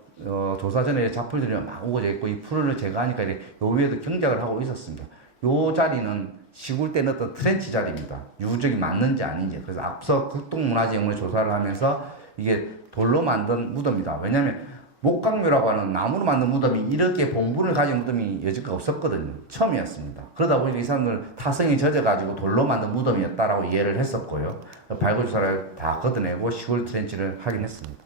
조사 전에 잡풀들이 막 우거져 있고 이 풀을 제거하니까 요 위에도 경작을 하고 있었습니다. 요 자리는 시골 때 넣었던 트렌치 자리입니다. 유적이 맞는지 아닌지. 그래서 앞서 극동문화재연구원 조사를 하면서 이게 돌로 만든 무덤이다. 왜냐하면 목각묘라고 하는 나무로 만든 무덤이 이렇게 봉분을 가진 무덤이 여지껏 없었거든요. 처음이었습니다. 그러다 보니 이 사람들 타성이 젖어가지고 돌로 만든 무덤이었다라고 이해를 했었고요. 발굴조사를 다 걷어내고 시골 트렌치를 하긴 했습니다.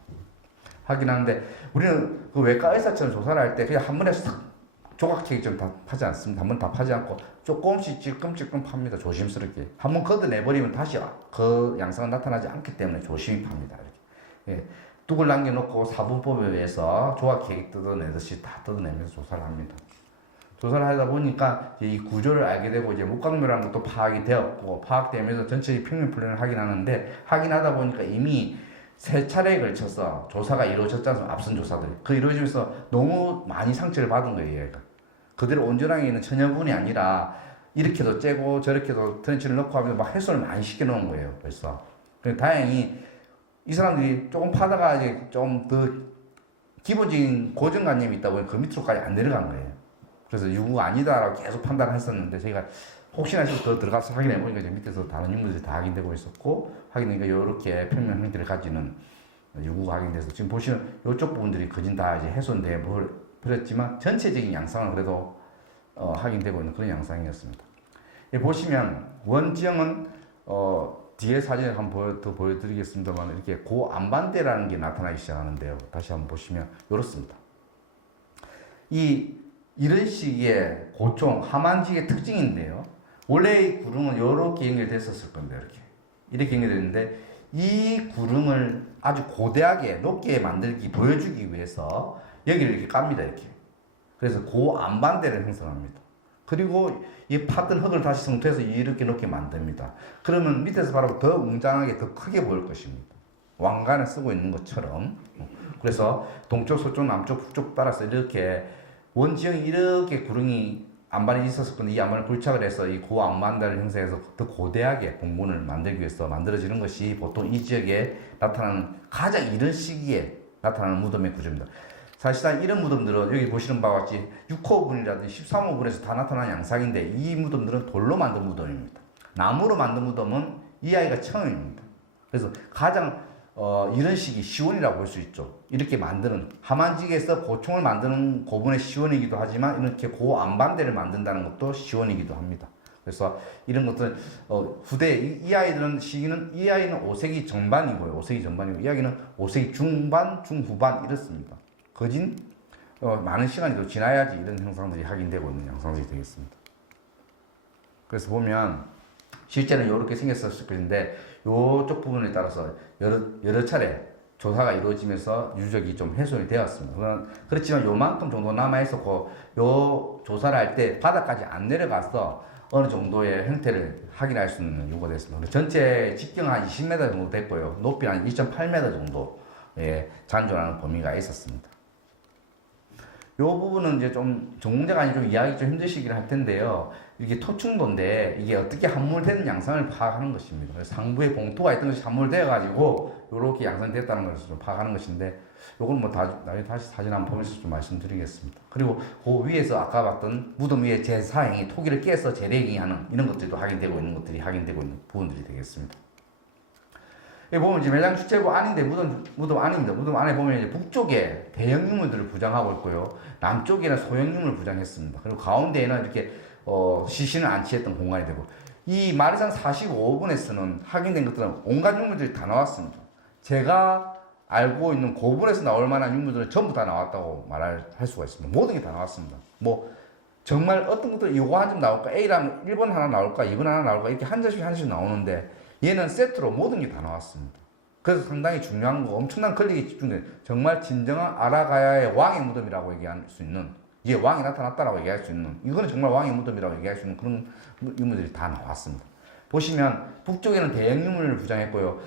하긴 하는데 우리는 그 외과 의사처럼 조사를 할 때 그냥 한 번에 싹 조각책처럼 다 파지 않습니다. 한 번 다 파지 않고 조금씩 찔끔찔끔 팝니다. 조심스럽게. 한 번 걷어내버리면 다시 그 양상은 나타나지 않기 때문에 조심히 팝니다. 이렇게. 예. 뚝을 남겨놓고 사분법에 의해서 조각계획 뜯어내듯이 다 뜯어내면서 조사를 합니다. 조사를 하다 보니까 이 구조를 알게 되고 이제 목각묘라는 것도 파악이 되었고 파악되면서 전체 평면 플랜을 하긴 하는데 하긴 하다 보니까 이미 3차례에 걸쳐서 조사가 이루어졌잖아요. 앞선 조사들이. 그 이루어지면서 너무 많이 상처를 받은 거예요. 얘가. 그대로 온전하게 있는 천연분이 아니라 이렇게도 째고 저렇게도 트렌치를 넣고 하면서 막 해소를 많이 시켜놓은 거예요. 벌써. 다행히 이 사람들이 조금 파다가 이제 좀 더 기본적인 고정관념이 있다 보니 그 밑으로까지 안 내려간 거예요. 그래서 유구가 아니다라고 계속 판단을 했었는데 저희가 혹시나 해서 더 들어가서 확인해 보니까 이제 밑에서 다른 인물들이 다 확인되고 있었고 확인되니까 이렇게 평면 형태를 가지는 유구가 확인돼서 지금 보시면 이쪽 부분들이 거진 다 이제 훼손돼 버렸지만 전체적인 양상은 그래도 확인되고 있는 그런 양상이었습니다. 보시면 원지형은 뒤에 사진을 한번 더 보여드리겠습니다만 이렇게 고안반대라는 게 나타나기 시작하는데요. 다시 한번 보시면 이렇습니다. 이런 식의 고총, 하만직의 특징인데요. 원래 이 구름은 이렇게 연결됐었을 건데 이렇게 연결됐는데 이 구름을 아주 고대하게 높게 만들기 보여주기 위해서 여기를 이렇게 깝니다. 이렇게. 그래서 고안반대를 형성합니다. 그리고 이 팠던 흙을 다시 성토해서 이렇게 높게 만듭니다. 그러면 밑에서 바로 더 웅장하게 더 크게 보일 것입니다. 왕관을 쓰고 있는 것처럼. 그래서 동쪽, 서쪽, 남쪽, 북쪽 따라서 이렇게 원지형이 이렇게 구름이 안반이 있었을 건데 이 안반을 굴착을 해서 이 고안반대를 형성해서 더 고대하게 봉분을 만들기 위해서 만들어지는 것이 보통 이 지역에 나타나는 가장 이른 시기에 나타나는 무덤의 구조입니다. 사실상 이런 무덤들은 여기 보시는 바와 같이 6호분이라든지 13호분에서 다 나타나는 양상인데 이 무덤들은 돌로 만든 무덤입니다. 나무로 만든 무덤은 이 아이가 처음입니다. 그래서 가장 이런 시기 시원이라고 볼 수 있죠. 이렇게 만드는 하만직에서 고총을 만드는 고분의 시원이기도 하지만 이렇게 고안반대를 만든다는 것도 시원이기도 합니다. 그래서 이런 것들은 후대 이 아이들은 시기는 이 아이는 5세기 전반이고요. 5세기 전반이고 이 아이는 5세기 중반, 중후반 이렇습니다. 거진 많은 시간이 더 지나야지 이런 형상들이 확인되고 있는 양상들이 되겠습니다. 그래서 보면 실제는 이렇게 생겼었을 것인데 이쪽 부분에 따라서 여러 차례 조사가 이루어지면서 유적이 좀 훼손이 되었습니다. 그렇지만 요만큼 정도 남아있었고 요 조사를 할 때 바닥까지 안 내려가서 어느 정도의 형태를 확인할 수 있는 요구가 됐습니다. 전체 직경 한 20m 정도 됐고요. 높이 한 2.8m 정도의 잔존하는 범위가 있었습니다. 요 부분은 이제 좀 전공자가 아니 좀 이해하기 좀 힘드시긴 할 텐데요. 이게 토충도인데 이게 어떻게 함몰되는 양상을 파악하는 것입니다. 그래서 상부에 봉토가 있던 것이 함몰되어가지고 요렇게 양상됐다는 것을 좀 파악하는 것인데 요건 뭐 나중에 다시 사진 한번 보면서 좀 말씀드리겠습니다. 그리고 그 위에서 아까 봤던 무덤 위에 제4행위 토기를 깨서 재래행위 하는 이런 것들도 확인되고 있는 것들이 확인되고 있는 부분들이 되겠습니다. 여기 보면 이제 매장 주체부 안인데 무덤 안입니다. 무덤 안에 보면 이제 북쪽에 대형 유물들을 부장하고 있고요. 남쪽에는 소형 유물을 부장했습니다. 그리고 가운데에는 이렇게 시신을 안치했던 공간이 되고 이 마리산 45분에서는 확인된 것들은 온갖 유물들이 다 나왔습니다. 제가 알고 있는 고분에서 나올 만한 유물들은 전부 다 나왔다고 할 수가 있습니다. 모든 게 다 나왔습니다. 뭐 정말 어떤 것도 이거 한 점 나올까? A라면 1번 하나 나올까? 2번 하나 나올까? 이렇게 한 점씩 나오는데 얘는 세트로 모든 게 다 나왔습니다. 그래서 상당히 중요한 거, 엄청난 클릭이 집중돼. 정말 진정한 아라가야의 왕의 무덤이라고 얘기할 수 있는, 이게 왕이 나타났다라고 얘기할 수 있는, 이거는 정말 왕의 무덤이라고 얘기할 수 있는 그런 유물들이 다 나왔습니다. 보시면 북쪽에는 대형 유물을 부장했고요.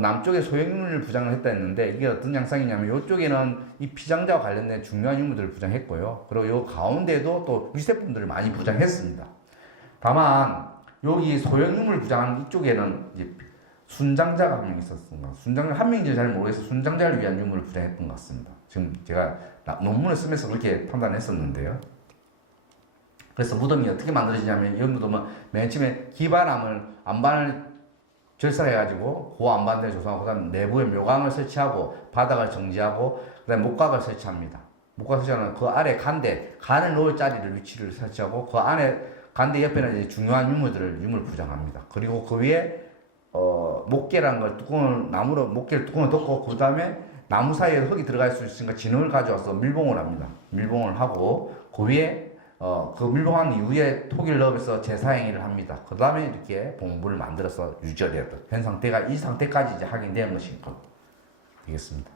남쪽에 소형 유물을 부장을 했다 했는데 이게 어떤 양상이냐면 이쪽에는 이 피장자와 관련된 중요한 유물들을 부장했고요. 그리고 요 가운데도 또 유세품들을 많이 부장했습니다. 다만 여기 소형 유물 부장하는 이쪽에는 이제 순장자가 한 명 있었습니다. 순장자 한 명인지 잘 모르겠어요. 순장자를 위한 유물을 부장했던 것 같습니다. 지금 제가 논문을 쓰면서 그렇게 판단했었는데요. 그래서 무덤이 어떻게 만들어지냐면 이 무덤은 맨 처음에 기반함을 안반을 절사해가지고 그 안반대를 조성하고 그다음 내부에 묘강을 설치하고 바닥을 정지하고 그다음 목각을 설치합니다. 목각 설치하는 그 아래 간을 놓을 자리를 위치를 설치하고 그 안에 간대 옆에는 이제 중요한 유물 부장합니다. 그리고 그 위에 목계라는 걸 목계를 뚜껑을 덮고 그 다음에 나무 사이에 흙이 들어갈 수 있으니까 진흙을 가져와서 밀봉을 합니다. 밀봉을 하고 그 위에 그 밀봉한 이후에 토기를 넣으면서 제사행위를 합니다. 그 다음에 이렇게 봉부를 만들어서 유지되었던 현 상태가 이 상태까지 이제 확인된 것이 되겠습니다.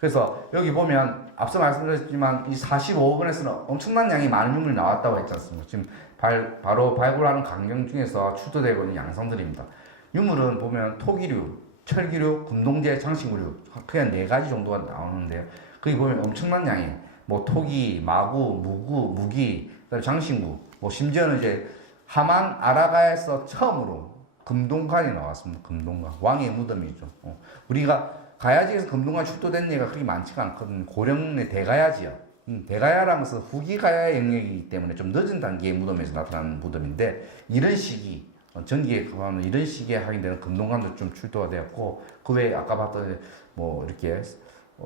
그래서 여기 보면 앞서 말씀드렸지만 이 45억 원에서는 엄청난 양이 많은 유물이 나왔다고 했지 않습니까? 지금 바로 발굴하는 광경 중에서 출토되고 있는 양상들입니다. 유물은 보면 토기류, 철기류, 금동재, 장식물류 그냥 4가지 정도가 나오는데요. 거기 보면 엄청난 양이 뭐 토기, 마구, 무구, 무기, 그다음에 장신구, 뭐 심지어는 이제 하만 아라가에서 처음으로 금동관이 나왔습니다. 금동관 왕의 무덤이죠. 우리가 가야지에서 금동관 출토된 예가 그렇게 많지가 않거든요. 고령의 대가야지요. 대가야라는 것은 후기 가야의 영역이기 때문에 좀 늦은 단계의 무덤에서 나타나는 무덤인데 이런 시기 전기에 가면 이런 시기에 확인되는 금동관도 좀 출토가 되었고 그 외에 아까 봤던 뭐 이렇게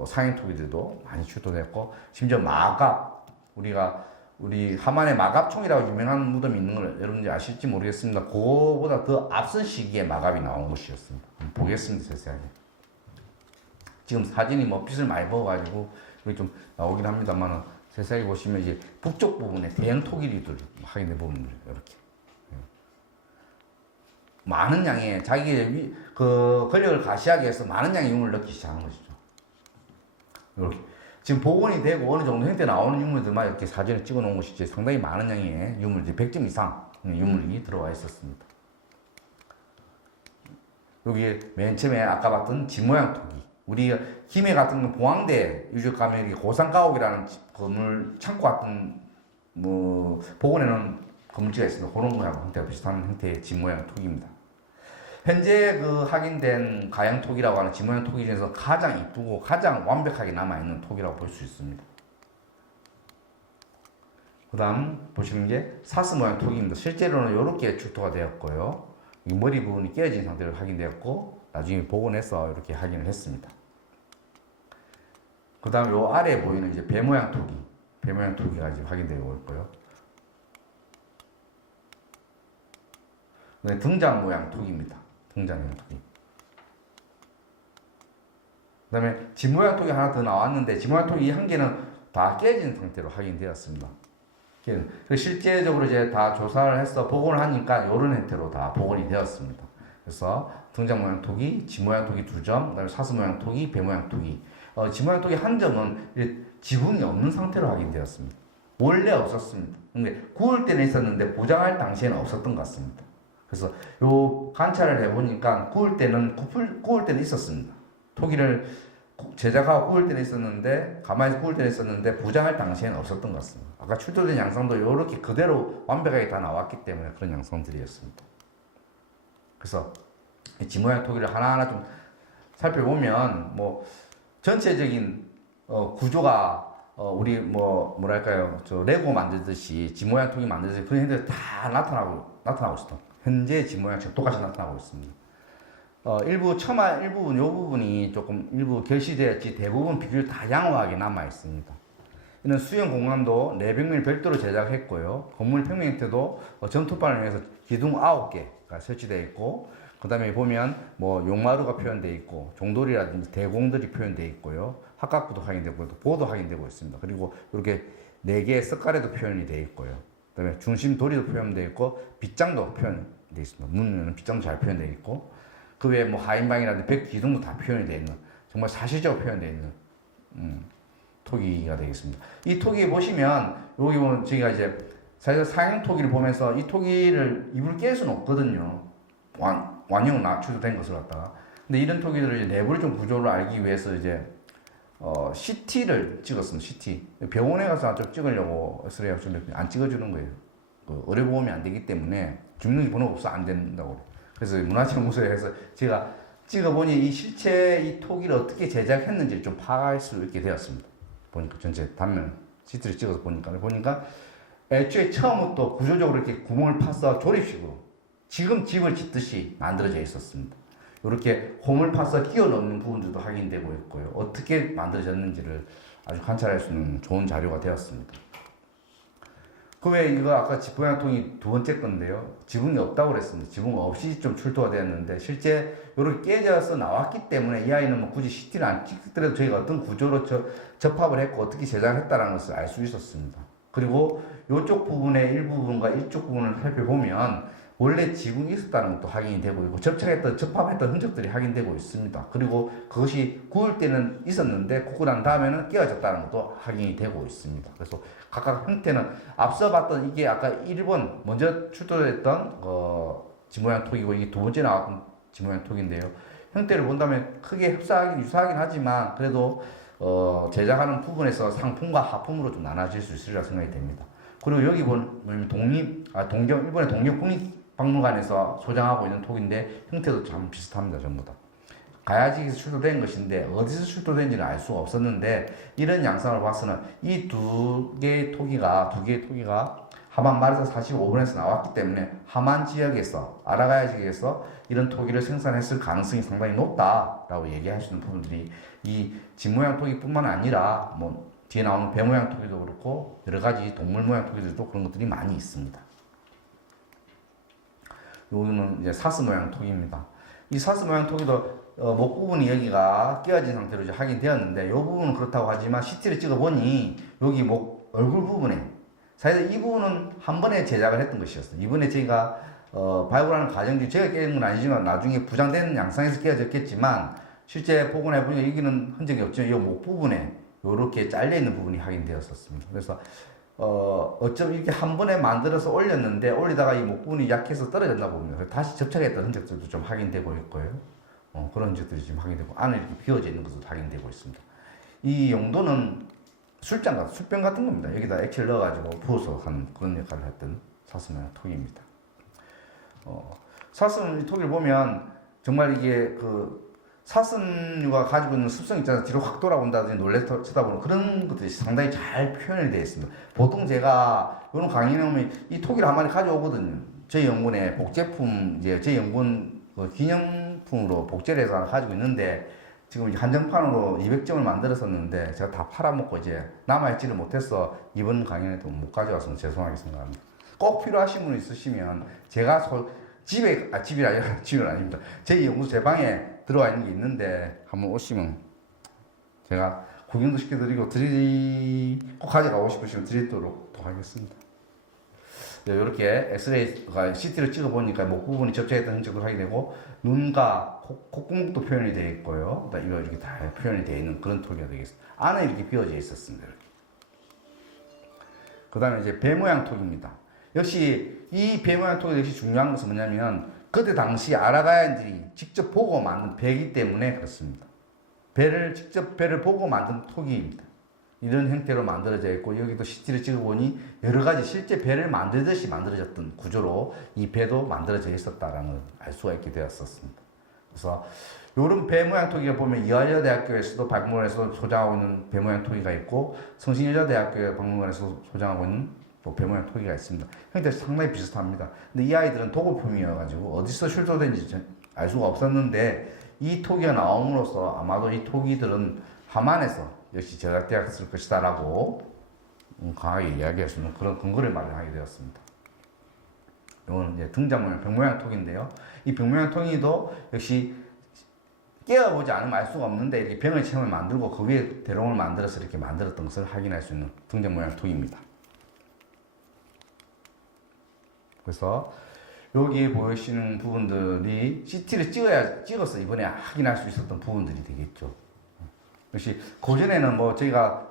상인 토기들도 많이 출토되었고 심지어 마갑 우리 하만의 마갑총이라고 유명한 무덤이 있는 걸 여러분들이 아실지 모르겠습니다. 그거보다 더 앞선 시기에 마갑이 나온 것이었습니다. 보겠습니다. 세세하게. 지금 사진이 뭐 빛을 많이 먹어가지고 여기 좀 나오긴 합니다만 세세하게 보시면 이제 북쪽 부분에 대형 토기류들 확인해 보면 이렇게 많은 양의 자기의 그 권력을 가시하기 위해서 많은 양의 유물을 넣기 시작한 것이죠. 이렇게 지금 복원이 되고 어느 정도 형태 나오는 유물들만 이렇게 사진을 찍어 놓은 것이지 상당히 많은 양의 유물들이 100점 이상 유물이 들어와 있었습니다. 여기 맨 처음에 아까 봤던 집 모양 토기 우리 김해 같은 봉황대 유적 가면 이렇게 고산가옥이라는 건물 창고 같은 뭐 복원해놓은 건물지가 있습니다. 그런 거하고 형태가 비슷한 형태의 집 모양 토기입니다. 현재 그 확인된 가양 토기라고 하는 집 모양 토기 중에서 가장 이쁘고 가장 완벽하게 남아있는 토기라고 볼 수 있습니다. 그 다음 보시는 게 사스 모양 토기입니다. 실제로는 이렇게 출토가 되었고요. 이 머리 부분이 깨어진 상태로 확인되었고 나중에 복원해서 이렇게 확인을 했습니다. 그 다음 요 아래에 보이는 이제 배 모양 토기가 이제 확인되고 있고요. 네, 등잔 모양 토기입니다. 등잔 모양 토기. 그 다음에 집 모양 토기 하나 더 나왔는데 집 모양 토기 한 개는 다 깨진 상태로 확인되었습니다. 실제적으로 이제 다 조사를 해서 복원을 하니까 이런 형태로 다 복원이 되었습니다. 그래서 등잔 모양 토기, 집 모양 토기 2점, 그다음에 사스 모양 토기, 배 모양 토기. 집 모양 토기 1점은 지붕이 없는 상태로 확인되었습니다. 원래 없었습니다. 근데 구울 때는 있었는데 보장할 당시에는 없었던 것 같습니다. 그래서 요 관찰을 해보니까 구울 때는 있었습니다. 토기를 제작하고 구울 때는 있었는데 가만히 구울 때는 있었는데 부장할 당시에는 없었던 것 같습니다. 아까 출토된 양상도 이렇게 그대로 완벽하게 다 나왔기 때문에 그런 양상들이었습니다. 그래서 이 집 모양 토기를 하나하나 좀 살펴보면 뭐 전체적인 구조가 우리 뭐랄까요 저 레고 만들듯이 집 모양 토기 만들듯이 그런 형태가 다 나타나고 있어. 현재 집 모양처럼 똑같이 나타나고 있습니다. 일부 첨화 일부분 요 부분이 조금 일부 결시되었지 대부분 비교적 다 양호하게 남아 있습니다. 이는 수영 공간도 내벽면을 별도로 제작했고요. 건물 평면 형태도 점토판을 위해서 기둥 9개가 설치되어 있고 그 다음에 보면 뭐 용마루가 표현되어 있고 종돌이라든지 대공들이 표현되어 있고요. 합각부도 확인되고 보도 확인되고 있습니다. 그리고 이렇게 4개의 석가래도 표현이 되어 있고요. 그다음에 중심도리도 표현되어 있고 빗장도 표현되어 있습니다. 문은 빗장도 잘 표현되어 있고 그 외에 뭐 하인방이라든지 백기둥도 다 표현이 되어 있는 정말 사실적으로 표현되어 있는 토기가 되겠습니다. 이 토기 보시면 여기 보면 저희가 이제 사실 사형 토기를 보면서 이 토기를 입을 깰 수는 없거든요. 완형 낮추된 것을 갖다가. 근데 이런 토기들을 이제 내부를 좀 구조를 알기 위해서 이제 CT를 찍었습니다. CT. 병원에 가서 좀 찍으려고 엑스레이 하시는데 안 찍어주는 거예요. 그 의료보험이 안 되기 때문에 주민등록 번호가 없어 안 된다고. 그래서 문화체육무소에서 제가 찍어보니 이 실체 이 토기를 어떻게 제작했는지 좀 파악할 수 있게 되었습니다. 보니까 전체 단면 CT를 찍어서 보니까 애초에 처음부터 구조적으로 이렇게 구멍을 파서 조립식으로 지금 집을 짓듯이 만들어져 있었습니다. 이렇게 홈을 파서 끼워 넣는 부분들도 확인되고 있고요. 어떻게 만들어졌는지를 아주 관찰할 수 있는 좋은 자료가 되었습니다. 그 외에 이거 아까 지붕양통이 두 번째 건데요. 지붕이 없다고 그랬습니다. 지붕 없이 좀 출토가 되었는데 실제 이렇게 깨져서 나왔기 때문에 이 아이는 뭐 굳이 CT를 안 찍더라도 저희가 어떤 구조로 접합을 했고 어떻게 제작했다는 것을 알 수 있었습니다. 그리고 이쪽 부분의 일부분과 이쪽 부분을 살펴보면 원래 지붕이 있었다는 것도 확인이 되고 있고 접합했던 흔적들이 확인되고 있습니다. 그리고 그것이 구울 때는 있었는데 구고 난 다음에는 깨어졌다는 것도 확인이 되고 있습니다. 그래서 각각 형태는 앞서 봤던 이게 아까 1번 먼저 출토됐던 집 모양 토기고 이게 두 번째 나왔던 집 모양 토기인데요. 형태를 본다면 크게 유사하긴 하지만 그래도 제작하는 부분에서 상품과 하품으로 좀 나눠질 수 있으리라 생각이 됩니다. 그리고 여기 보면 일본의 동경국립박물관에서 소장하고 있는 토기인데 형태도 참 비슷합니다. 전부 다. 가야지에서 출토된 것인데 어디서 출토된지는 알 수가 없었는데 이런 양상을 봐서는 이 두 개의 토기가 하만 마르사 45번에서 나왔기 때문에 하만 지역에서 아라가야 지역에서 이런 토기를 생산했을 가능성이 상당히 높다라고 얘기할 수 있는 부분들이 이 집 모양 토기뿐만 아니라 뭐 뒤에 나오는 배 모양 토기도 그렇고 여러 가지 동물 모양 토기들도 그런 것들이 많이 있습니다. 여기는 이제 사스 모양 토기입니다. 이 사스 모양 토기도 목 부분이 여기가 깨어진 상태로 이제 확인되었는데 이 부분은 그렇다고 하지만 CT를 찍어보니 여기 목 얼굴 부분에 사실 이 부분은 한 번에 제작을 했던 것이었어요. 이번에 저희가 발굴하는 과정 중에 제가 깨진 건 아니지만 나중에 부장되는 양상에서 깨어졌겠지만 실제 복원해 보니까 여기는 흔적이 없지만 이 목 부분에 이렇게 잘려 있는 부분이 확인되었었습니다. 그래서 어쩜 이렇게 한 번에 만들어서 올렸는데 올리다가 이 목 부분이 약해서 떨어졌나 봅니다. 다시 접착했던 흔적들도 좀 확인되고 있고요. 그런 흔적들이 지금 확인되고 안에 이렇게 비어져 있는 것도 확인되고 있습니다. 이 용도는 술병 같은 겁니다. 여기다 액체를 넣어가지고 부어서 한 그런 역할을 했던 사슴의 토기입니다. 사슴 토기를 보면 정말 이게 사슴류가 가지고 있는 습성 있잖아요. 뒤로 확 돌아온다든지 놀래 쳐다보는 그런 것들이 상당히 잘 표현이 되어 있습니다. 보통 제가 이런 강의에 오면 이 토기를 한 마리 가져오거든요. 저희 연구원에 복제품, 저희 연구원 기념품으로 복제를 해서 가지고 있는데 지금 한정판으로 200점을 만들었었는데 제가 다 팔아먹고 이제 남아있지를 못해서 이번 강연에도 못 가져와서 죄송하게 생각합니다. 꼭 필요하신 분 있으시면 제가 집은 아닙니다. 제 연구소 제 방에 들어와 있는 게 있는데 한번 오시면 제가 구경도 시켜드리고 꼭 가져가고 싶으시면 드리도록 하겠습니다. 이렇게 엑스레이가 CT를 찍어보니까 목 부분이 접착했던 흔적도 확인되고 눈과 콧구멍도 표현이 되어 있고요. 이거 이렇게 다 표현이 되어 있는 그런 토기가 되겠습니다. 안에 이렇게 비어져 있었습니다. 그 다음에 이제 배 모양 토기입니다. 역시 이 배 모양 토기 역시 중요한 것은 뭐냐면 그때 당시 아라가야인들이 직접 보고 만든 배이기 때문에 그렇습니다. 직접 배를 보고 만든 토기입니다. 이런 형태로 만들어져 있고 여기도 CT를 찍어보니 여러 가지 실제 배를 만들듯이 만들어졌던 구조로 이 배도 만들어져 있었다라는 걸 알 수가 있게 되었었습니다. 그래서 이런 배 모양 토기를 보면 이화여자대학교에서도 박물관에서 소장하고 있는 배 모양 토기가 있고 성신여자대학교 박물관에서 소장하고 있는 또 배 모양 토기가 있습니다. 형태가 상당히 비슷합니다. 근데 이 아이들은 도굴품이어가지고 어디서 출토된지 알 수가 없었는데 이 토기가 나옴으로써 아마도 이 토기들은 하만에서 역시 제작되었을 것이다 라고 강하게 이야기할 수 있는 그런 근거를 마련하게 되었습니다. 이건 이제 등장 모양, 병 모양 토기인데요. 이 병 모양 토기도 역시 깨어보지 않으면 알 수가 없는데 이렇게 병을 체험을 만들고 그 위에 대롱을 만들어서 이렇게 만들었던 것을 확인할 수 있는 등장 모양 톡입니다. 그래서 여기 보이시는 부분들이 CT를 찍어서 이번에 확인할 수 있었던 부분들이 되겠죠. 역시 그전에는 뭐 저희가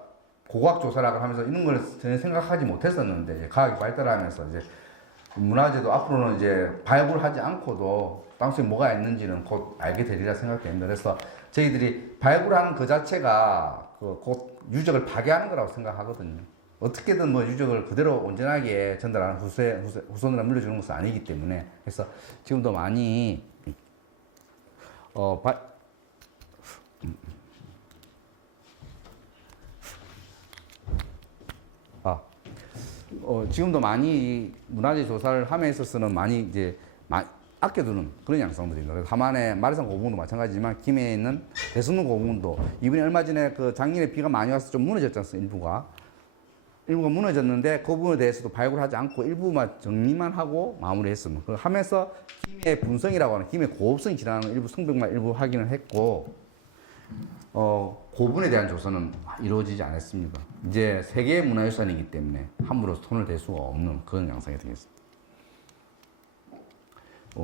고고학 조사라고 하면서 이런 걸 전혀 생각하지 못했었는데 이제 과학이 발달하면서 이제 문화재도 앞으로는 이제 발굴하지 않고도 땅속에 뭐가 있는지는 곧 알게 되리라 생각됩니다. 그래서 저희들이 발굴하는 그 자체가 곧 유적을 파괴하는 거라고 생각하거든요. 어떻게든 뭐 유적을 그대로 온전하게 전달하는 후손으로 물려주는 것은 아니기 때문에 그래서 지금도 많이 지금도 많이 문화재 조사를 함에 있어서는 많이 이제 아껴두는 그런 양상들입니다. 그래서 함안의 마르산 고궁도 마찬가지지만 김해에 있는 대성동 고궁도 이번에 얼마 전에 그 작년에 비가 많이 와서 좀 무너졌지 않습니까? 일부가 무너졌는데 그 부분에 대해서도 발굴하지 않고 일부만 정리만 하고 마무리했습니다. 그 하면서 김해 분성이라고 하는 김해 고급성이 지나는 일부 성벽만 일부 확인을 했고 고분에 대한 조사는 이루어지지 않았습니다. 이제 세계 문화유산이기 때문에 함부로 손을 댈 수가 없는 그런 양상이 되겠습니다.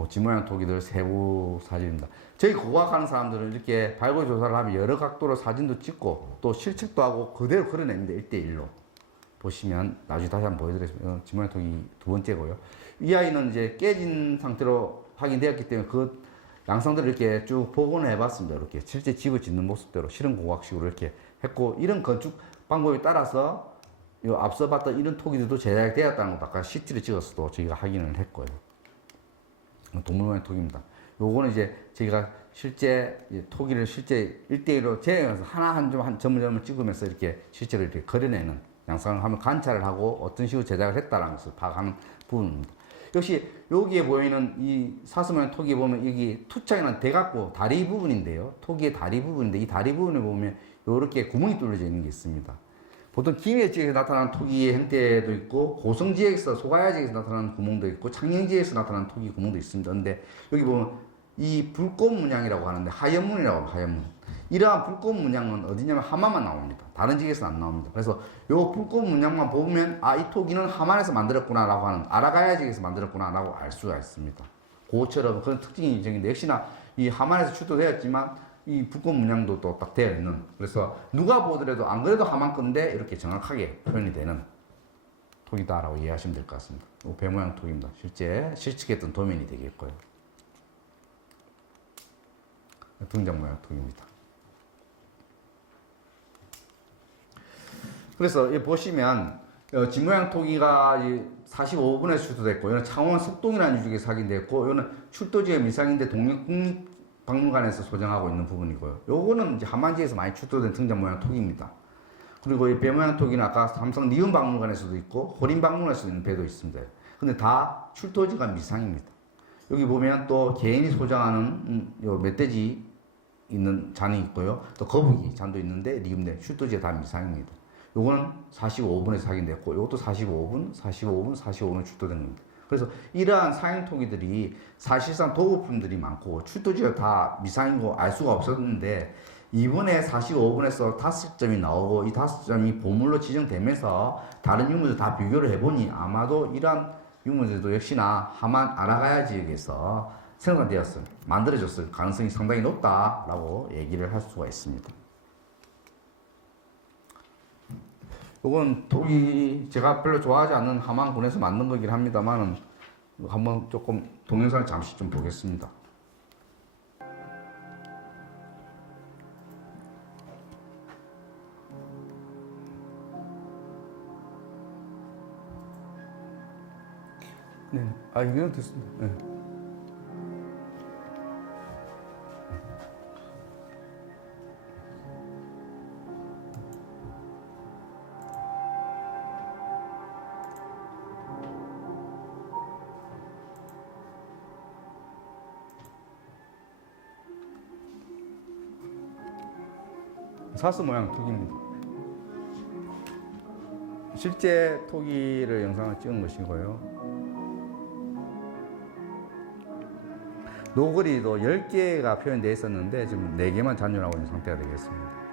지모양 토기들 세부 사진입니다. 저희 고고학하는 사람들은 이렇게 발굴 조사를 하면 여러 각도로 사진도 찍고 또 실측도 하고 그대로 그려냅니다. 1대1로. 보시면 나중에 다시 한번 보여드리겠습니다. 지모양 토기 두 번째고요. 이 아이는 이제 깨진 상태로 확인되었기 때문에 그 양상들을 이렇게 쭉 복원을 해봤습니다. 이렇게 실제 집을 짓는 모습대로 실험 공학식으로 이렇게 했고 이런 건축 방법에 따라서 앞서 봤던 이런 토기들도 제작되었다는 것도 아까 CT를 찍어서도 저희가 확인을 했고요. 동물원의 토기입니다. 요거는 이제 저희가 실제 토기를 실제 1대1로 제어해서 하나 한 점을 찍으면서 이렇게 실제로 이렇게 그려내는 양상을 하면 관찰을 하고 어떤 식으로 제작을 했다는 것을 파악하는 부분입니다. 역시 여기에 보이는 이 사슴의 토기에 보면 여기 투창이라는 대각고 다리 부분인데요. 토기의 다리 부분인데 이 다리 부분에 보면 이렇게 구멍이 뚫려져 있는 게 있습니다. 보통 김해 지역에서 나타나는 토기의 형태도 있고 고성 지역에서 소가야 지역에서 나타나는 구멍도 있고 창녕 지역에서 나타나는 토기 구멍도 있습니다. 근데 여기 보면 이 불꽃 문양이라고 하는데 하얀문이라고 합니다. 하얀문. 이러한 불꽃 문양은 어디냐면 함안만 나옵니다. 다른 지역에서는 안 나옵니다. 그래서 요 불꽃 문양만 보면 이 토기는 함안에서 만들었구나 라고 하는 아라가야 지역에서 만들었구나 라고 알 수가 있습니다. 그처럼 그런 특징이 있는데 역시나 이 함안에서 출토되었지만 이 불꽃 문양도 또 딱 되어 있는 그래서 누가 보더라도 안 그래도 함안 건데 이렇게 정확하게 표현이 되는 토기다라고 이해하시면 될 것 같습니다. 배 모양 토기입니다. 실제 실측했던 도면이 되겠고요. 등장 모양 토기입니다. 그래서 여기 보시면 진모양 토기가 45분에 출토됐고 이거는 창원 석동이라는 유적에서 확인됐고 이거는 출토지가 미상인데 동력국립박물관에서 소장하고 있는 부분이고요. 요거는 이제 함안지에서 많이 출토된 등장 모양 토기입니다. 그리고 이 배 모양 토기는 아까 삼성 니은박물관에서도 있고 호림박물관에서도 있는 배도 있습니다. 근데 다 출토지가 미상입니다. 여기 보면 또 개인이 소장하는 요 멧돼지 있는 잔이 있고요. 또 거북이 잔도 있는데 리움대 출토지가 다 미상입니다. 요거는 45분에서 확인됐고 요것도 45분 출토된 겁니다. 그래서 이러한 사행 토기들이 사실상 도구품들이 많고 출토지가 다 미상이고 알 수가 없었는데 이번에 45분에서 5점이 나오고 이 5점이 보물로 지정되면서 다른 유물들 다 비교를 해보니 아마도 이러한 유물들도 역시나 함안 아라가야 지역에서 생산되었을 만들어졌을 가능성이 상당히 높다라고 얘기를 할 수가 있습니다. 이건 토기 제가 별로 좋아하지 않는 함안군에서 만든 거긴 합니다만은 한번 조금 동영상을 잠시 좀 보겠습니다. 네, 이거는 됐습니다. 네. 사슴 모양 토기입니다. 실제 토기를 영상을 찍은 것이고요. 노거리도 10개가 표현되어 있었는데 지금 4개만 잔존하고 있는 상태가 되겠습니다.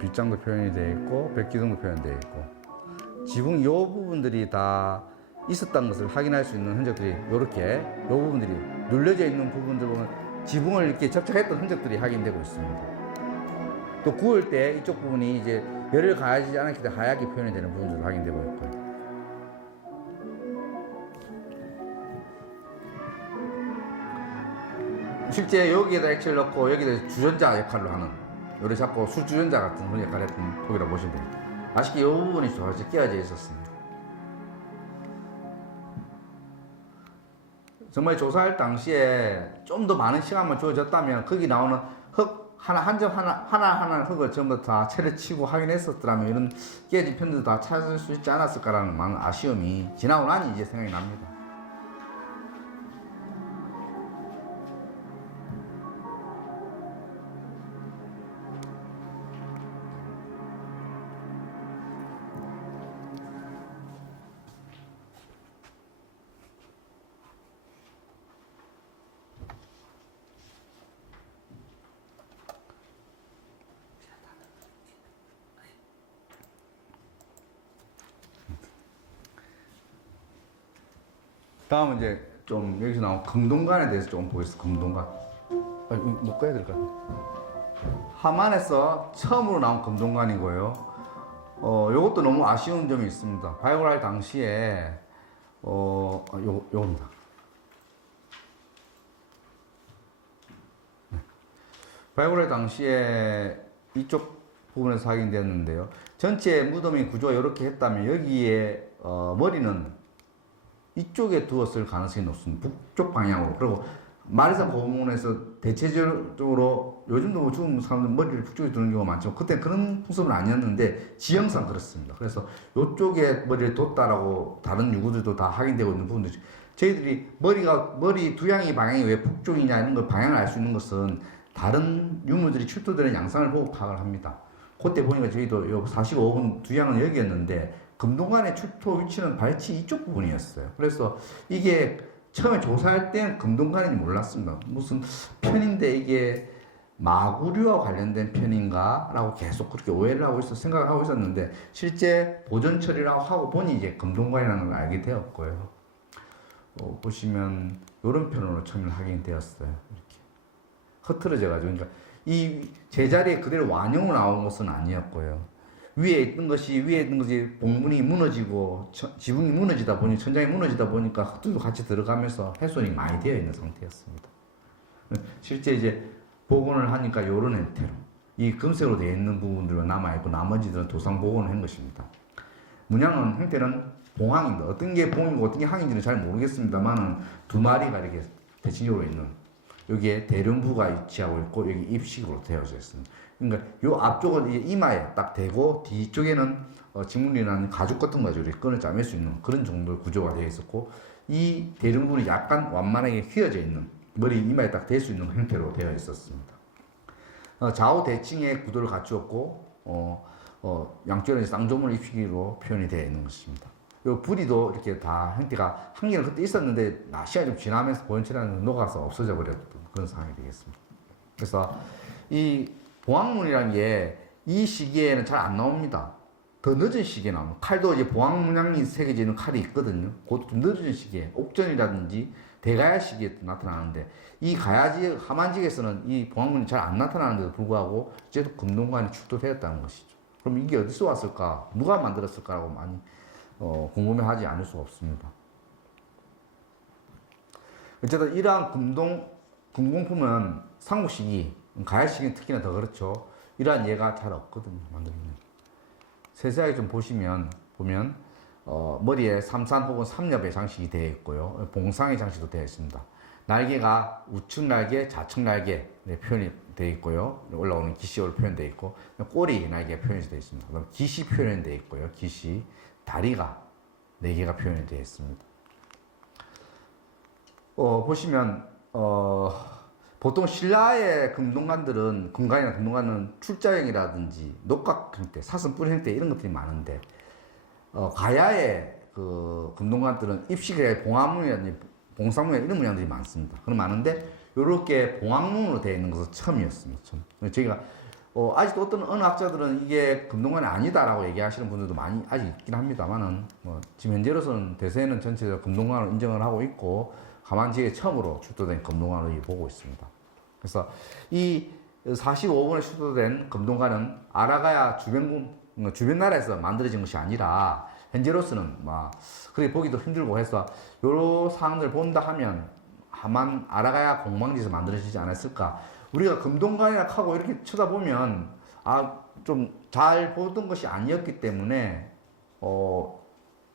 빗장도 표현이 되어 있고 백기둥도 표현되어 있고 지붕 이 부분들이 다 있었던 것을 확인할 수 있는 흔적들이 이렇게 이 부분들이 눌려져 있는 부분들 보면 지붕을 이렇게 접촉했던 흔적들이 확인되고 있습니다. 또 구울 때 이쪽 부분이 이제 열을 가하지 않았기 때문에 하얗게 표현이 되는 부분들도 확인되고 있고요. 실제 여기에다 액체를 넣고 여기다 주전자 역할로 하는 요리 잡고 술주전자 같은 그런 역할을 했던 톡이라고 보시면 됩니다. 아쉽게 이 부분이 조금씩 끼어져 있었습니다. 정말 조사할 당시에 좀 더 많은 시간만 주어졌다면 거기 나오는 흙 한 점 하나 흙을 전부 다 채를 치고 확인했었더라면 이런 깨진 편들도 다 찾을 수 있지 않았을까라는 많은 아쉬움이 지나고 나니 이제 생각이 납니다. 다음은 이제 좀 여기서 나온 금동관에 대해서 조금 보겠습니다. 금동관. 못 가야 될 것 같아요. 함안에서 처음으로 나온 금동관이고요. 요것도 너무 아쉬운 점이 있습니다. 발굴할 당시에 요겁니다. 네. 발굴할 당시에 이쪽 부분에서 확인되었는데요. 전체 무덤의 구조가 이렇게 했다면 여기에 머리는 이쪽에 두었을 가능성이 높습니다. 북쪽 방향으로. 그리고 마리산 고문에서 대체적으로 요즘도 뭐 죽은 사람들 머리를 북쪽에 두는 경우가 많죠. 그때 그런 풍습은 아니었는데 지형상 그렇습니다. 그래서 이쪽에 머리를 뒀다라고 다른 유구들도 다 확인되고 있는 부분들. 저희들이 머리 두양의 방향이 왜 북쪽이냐 이런 걸 방향을 알 수 있는 것은 다른 유물들이 출토되는 양상을 보고 파악을 합니다. 그때 보니까 저희도 요 45분 두양은 여기였는데 금동관의 출토 위치는 발치 이쪽 부분이었어요. 그래서 이게 처음에 조사할 때는 금동관인지 몰랐습니다. 무슨 편인데 이게 마구류와 관련된 편인가? 라고 계속 그렇게 오해를 하고 생각을 하고 있었는데 실제 보존 처리라고 하고 보니 이제 금동관이라는 걸 알게 되었고요. 보시면 이런 편으로 처음에 확인되었어요. 이렇게 흐트러져가지고 그러니까 이 제자리에 그대로 완용으로 나온 것은 아니었고요. 위에 있던 것이 봉분이 무너지고 지붕이 무너지다 보니 천장이 무너지다 보니까 흙들도 같이 들어가면서 훼손이 많이 되어 있는 상태였습니다. 실제 이제 복원을 하니까 이런 형태로 이 금색으로 되어 있는 부분들은 남아 있고 나머지들은 도상 복원을 한 것입니다. 문양은 형태는 봉황입니다. 어떤 게 봉이고 어떤 게 항인지는 잘 모르겠습니다만은 두 마리가 이렇게 대칭적으로 있는 여기에 대륜부가 위치하고 있고 여기 입식으로 되어져 있습니다. 그러니까 요 앞쪽은 이제 이마에 딱 대고 뒤쪽에는 직물이나 가죽 같은 거 가지고 끈을 짜맬 수 있는 그런 정도의 구조가 되어 있었고 이 대륜부는 약간 완만하게 휘어져 있는 머리 이마에 딱 댈 수 있는 형태로 되어 있었습니다. 좌우 대칭의 구도를 갖추었고 양쪽에는 쌍조물 입히기로 표현이 되어 있는 것입니다. 요 부리도 이렇게 다 형태가 한 개는 그때 있었는데 시간이 좀 지나면서 보현체라는 녹아서 없어져 버렸던 그런 상황이 되겠습니다. 그래서 이 보항문이라는 게 이 시기에는 잘 안 나옵니다. 더 늦은 시기에 나옵니다. 칼도 이제 보항 문양이 새겨져 있는 칼이 있거든요. 그것도 좀 늦은 시기에 옥전이라든지 대가야 시기에 나타나는데 이 가야지 함안직에서는 이 보항문이 잘 안 나타나는데도 불구하고 이제도 금동관이 출토되었다는 것이죠. 그럼 이게 어디서 왔을까? 누가 만들었을까라고 많이 궁금해하지 않을 수가 없습니다. 어쨌든 이러한 금공품은 삼국시기, 가야시기는 특히나 더 그렇죠. 이러한 예가 잘 없거든요. 만들면 세세하게 좀 보면 머리에 삼산 혹은 삼엽의 장식이 되어 있고요. 봉상의 장식도 되어 있습니다. 날개가 우측 날개, 좌측 날개 표현이 되어 있고요. 올라오는 기시로 표현되어 있고 꼬리 날개 표현이 되어 있습니다. 그다음 기시 표현이 되어 있고요. 기시 다리가 4개가 표현이 되어 있습니다. 보시면 보통 신라의 금동관들은 금관이나 금동관은 출자형이라든지 녹각 형태, 사슴 뿔 형태 이런 것들이 많은데 가야의 그 금동관들은 입식에 봉화문이라든지 봉사문이나 이런 문양들이 많습니다. 그럼 많은데 이렇게 봉황문으로 되어 있는 것은 처음이었습니다. 처음. 저희가 아직도 어느 학자들은 이게 금동관이 아니다라고 얘기하시는 분들도 많이 아직 있긴 합니다만은 지금 현재로서는 대세는 전체적으로 금동관으로 인정을 하고 있고 가만지에 처음으로 출토된 금동관으로 보고 있습니다. 그래서 이 45번에 출토된 금동관은 아라가야 주변 나라에서 만들어진 것이 아니라 현재로서는 그렇게 보기도 힘들고 해서 요런 상황을 본다 하면 하만 아라가야 공방지에서 만들어지지 않았을까. 우리가 금동관이라 하고 이렇게 쳐다보면 좀 잘 보던 것이 아니었기 때문에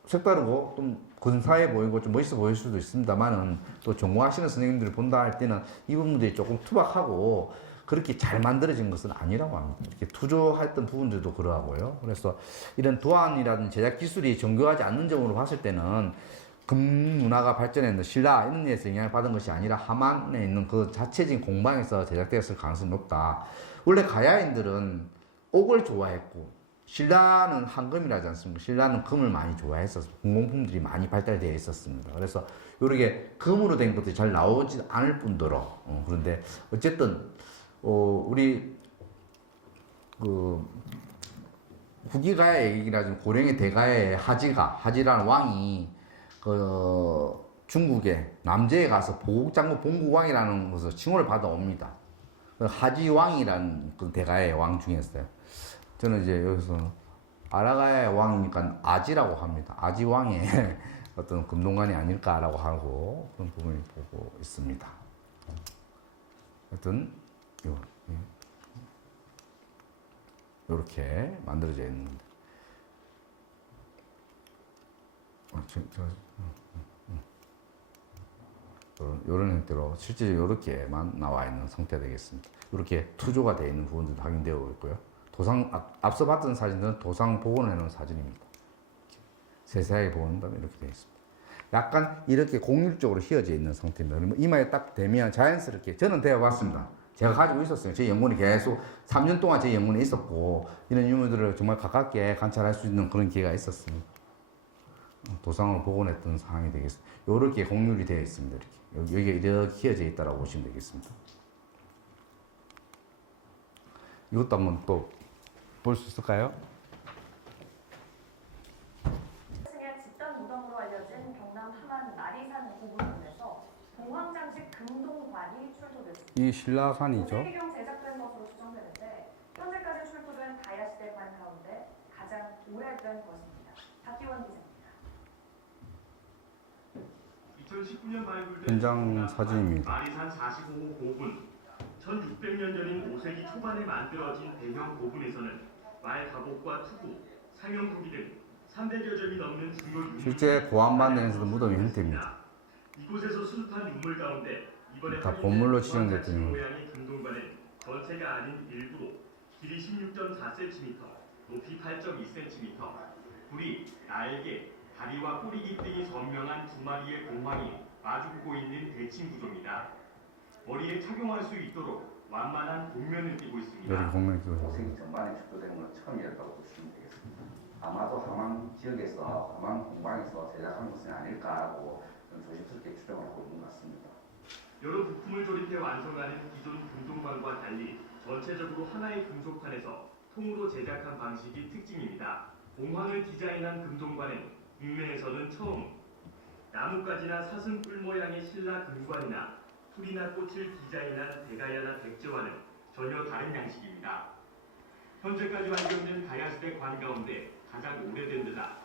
색다르고 좀 근사해 보이고 좀 멋있어 보일 수도 있습니다만은 또 전공하시는 선생님들이 본다 할 때는 이 부분들이 조금 투박하고 그렇게 잘 만들어진 것은 아니라고 합니다. 이렇게 투조했던 부분들도 그러하고요. 그래서 이런 도안이라든지 제작 기술이 정교하지 않는 점으로 봤을 때는 금문화가 발전했는 신라 이런 데에서 영향을 받은 것이 아니라 하만에 있는 그 자체적인 공방에서 제작되었을 가능성이 높다. 원래 가야인들은 옥을 좋아했고 신라는 황금이라지 않습니까? 신라는 금을 많이 좋아했어서 공공품들이 많이 발달되어 있었습니다. 그래서 이렇게 금으로 된 것들이 잘 나오지 않을 뿐더러 그런데 어쨌든 우리 그 후기가야 얘기라 좀 고령의 대가의 하지라는 왕이 그 중국의 남제에 가서 보국장군 봉국왕이라는 것을 칭호를 받아옵니다. 하지왕이라는 그 대가의 왕 중이었어요. 저는 이제 여기서 아라가야의 왕이니까 아지라고 합니다. 아지왕의 어떤 금동관이 아닐까라고 하고 그런 부분을 보고 있습니다. 하여튼 이렇게 만들어져 있는데 이런 형태로 실제로 이렇게만 나와 있는 상태가 되겠습니다. 이렇게 투조가 되어 있는 부분들도 확인되어 있고요. 앞서 봤던 사진은 도상 복원해 놓은 사진입니다. 세세하게 복원한다면 이렇게 되어 있습니다. 약간 이렇게 공률적으로 휘어져 있는 상태입니다. 이마에 딱 대면 자연스럽게 저는 되어봤습니다. 제가 가지고 있었어요. 제 연구는 계속 3년 동안 제 연구는 있었고 이런 유물들을 정말 가깝게 관찰할 수 있는 그런 기회가 있었습니다. 도상을 복원했던 상황이 되겠습니다. 이렇게 공률이 되어 있습니다. 이렇게 여기가 이렇게 휘어져 있다고 보시면 되겠습니다. 이것도 한번 또 볼 수 있을까요? 승의 집단 무덤으로 알려진 경남 함안 나리산 고분문에서 봉황장식 금동관이 출토됐습니다. 이 신라관이죠. 5세기경 제작된 것으로 추정되는데 현재까지 출토된 가야시대 관 가운데 가장 오래된 것입니다. 박기원 기자입니다. 2019년 발굴된 현장 사진입니다. 나리산 45호 고분. 1600년 전인 5세기 초반에 만들어진 대형 고분에서는 말 갑옷과 투구, 상형구기 등 300여 점이 넘는 중요 유물 실제 고안반den에서도 무덤의 형태입니다. 이곳에서 수습한 유물 가운데 이번에 다 보물로 지정됐던 지정됐던 모양의 금동관은 전체가 아닌 일부로 길이 16.4cm, 높이 8.2cm, 뿌리, 날개, 다리와 꼬리깃 등이 선명한 두 마리의 공황이 마주보고 있는 대칭 구조입니다. 머리에 착용할 수 있도록 완만한 복면을 띠고 있습니다. 여기 복면을 띠고 있습니다. 5세기 전반에 출토된 건 처음이었다고 보시면 되겠습니다. 아마도 함안 지역에서 함안 공방에서 제작한 것은 아닐까라고 조심스럽게 추정을 하고 있는 것 같습니다. 여러 부품을 조립해 완성하는 기존 금동관과 달리 전체적으로 하나의 금속판에서 통으로 제작한 방식이 특징입니다. 공황을 디자인한 금동관은 국내에서는 처음 나뭇가지나 사슴뿔 모양의 신라 금관이나 풀이나 꽃을 디자인한 대가야나 백제와는 전혀 다른 양식입니다. 현재까지 완성된 가야시대 관 가운데 가장 오래된 데다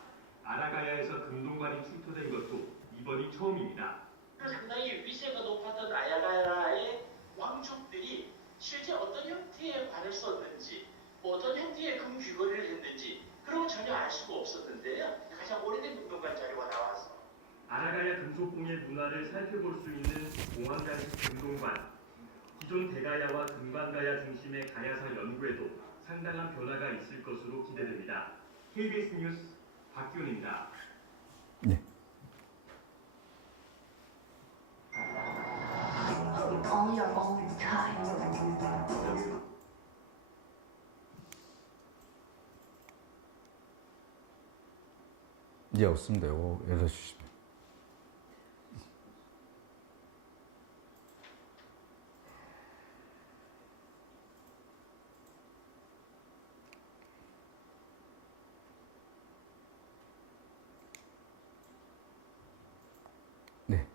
아라가야에서 금동관이 출토된 것도 이번이 처음입니다. 상당히 위세가 높았던 아야가야의 왕족들이 실제 어떤 형태의 관을 썼는지 어떤 형태의 금귀걸이를 했는지 그런 건 전혀 알 수가 없었는데요. 가장 오래된 금동관 자료가 나와서 아라가야 금속공예 문화를 살펴볼 수 있는 봉황장식 금동관, 기존 대가야와 금관가야 중심의 가야사 연구에도 상당한 변화가 있을 것으로 기대됩니다. KBS 뉴스 박기훈입니다. 네. On your own time. 이제 없습니다. 요거 열어주시면. 네.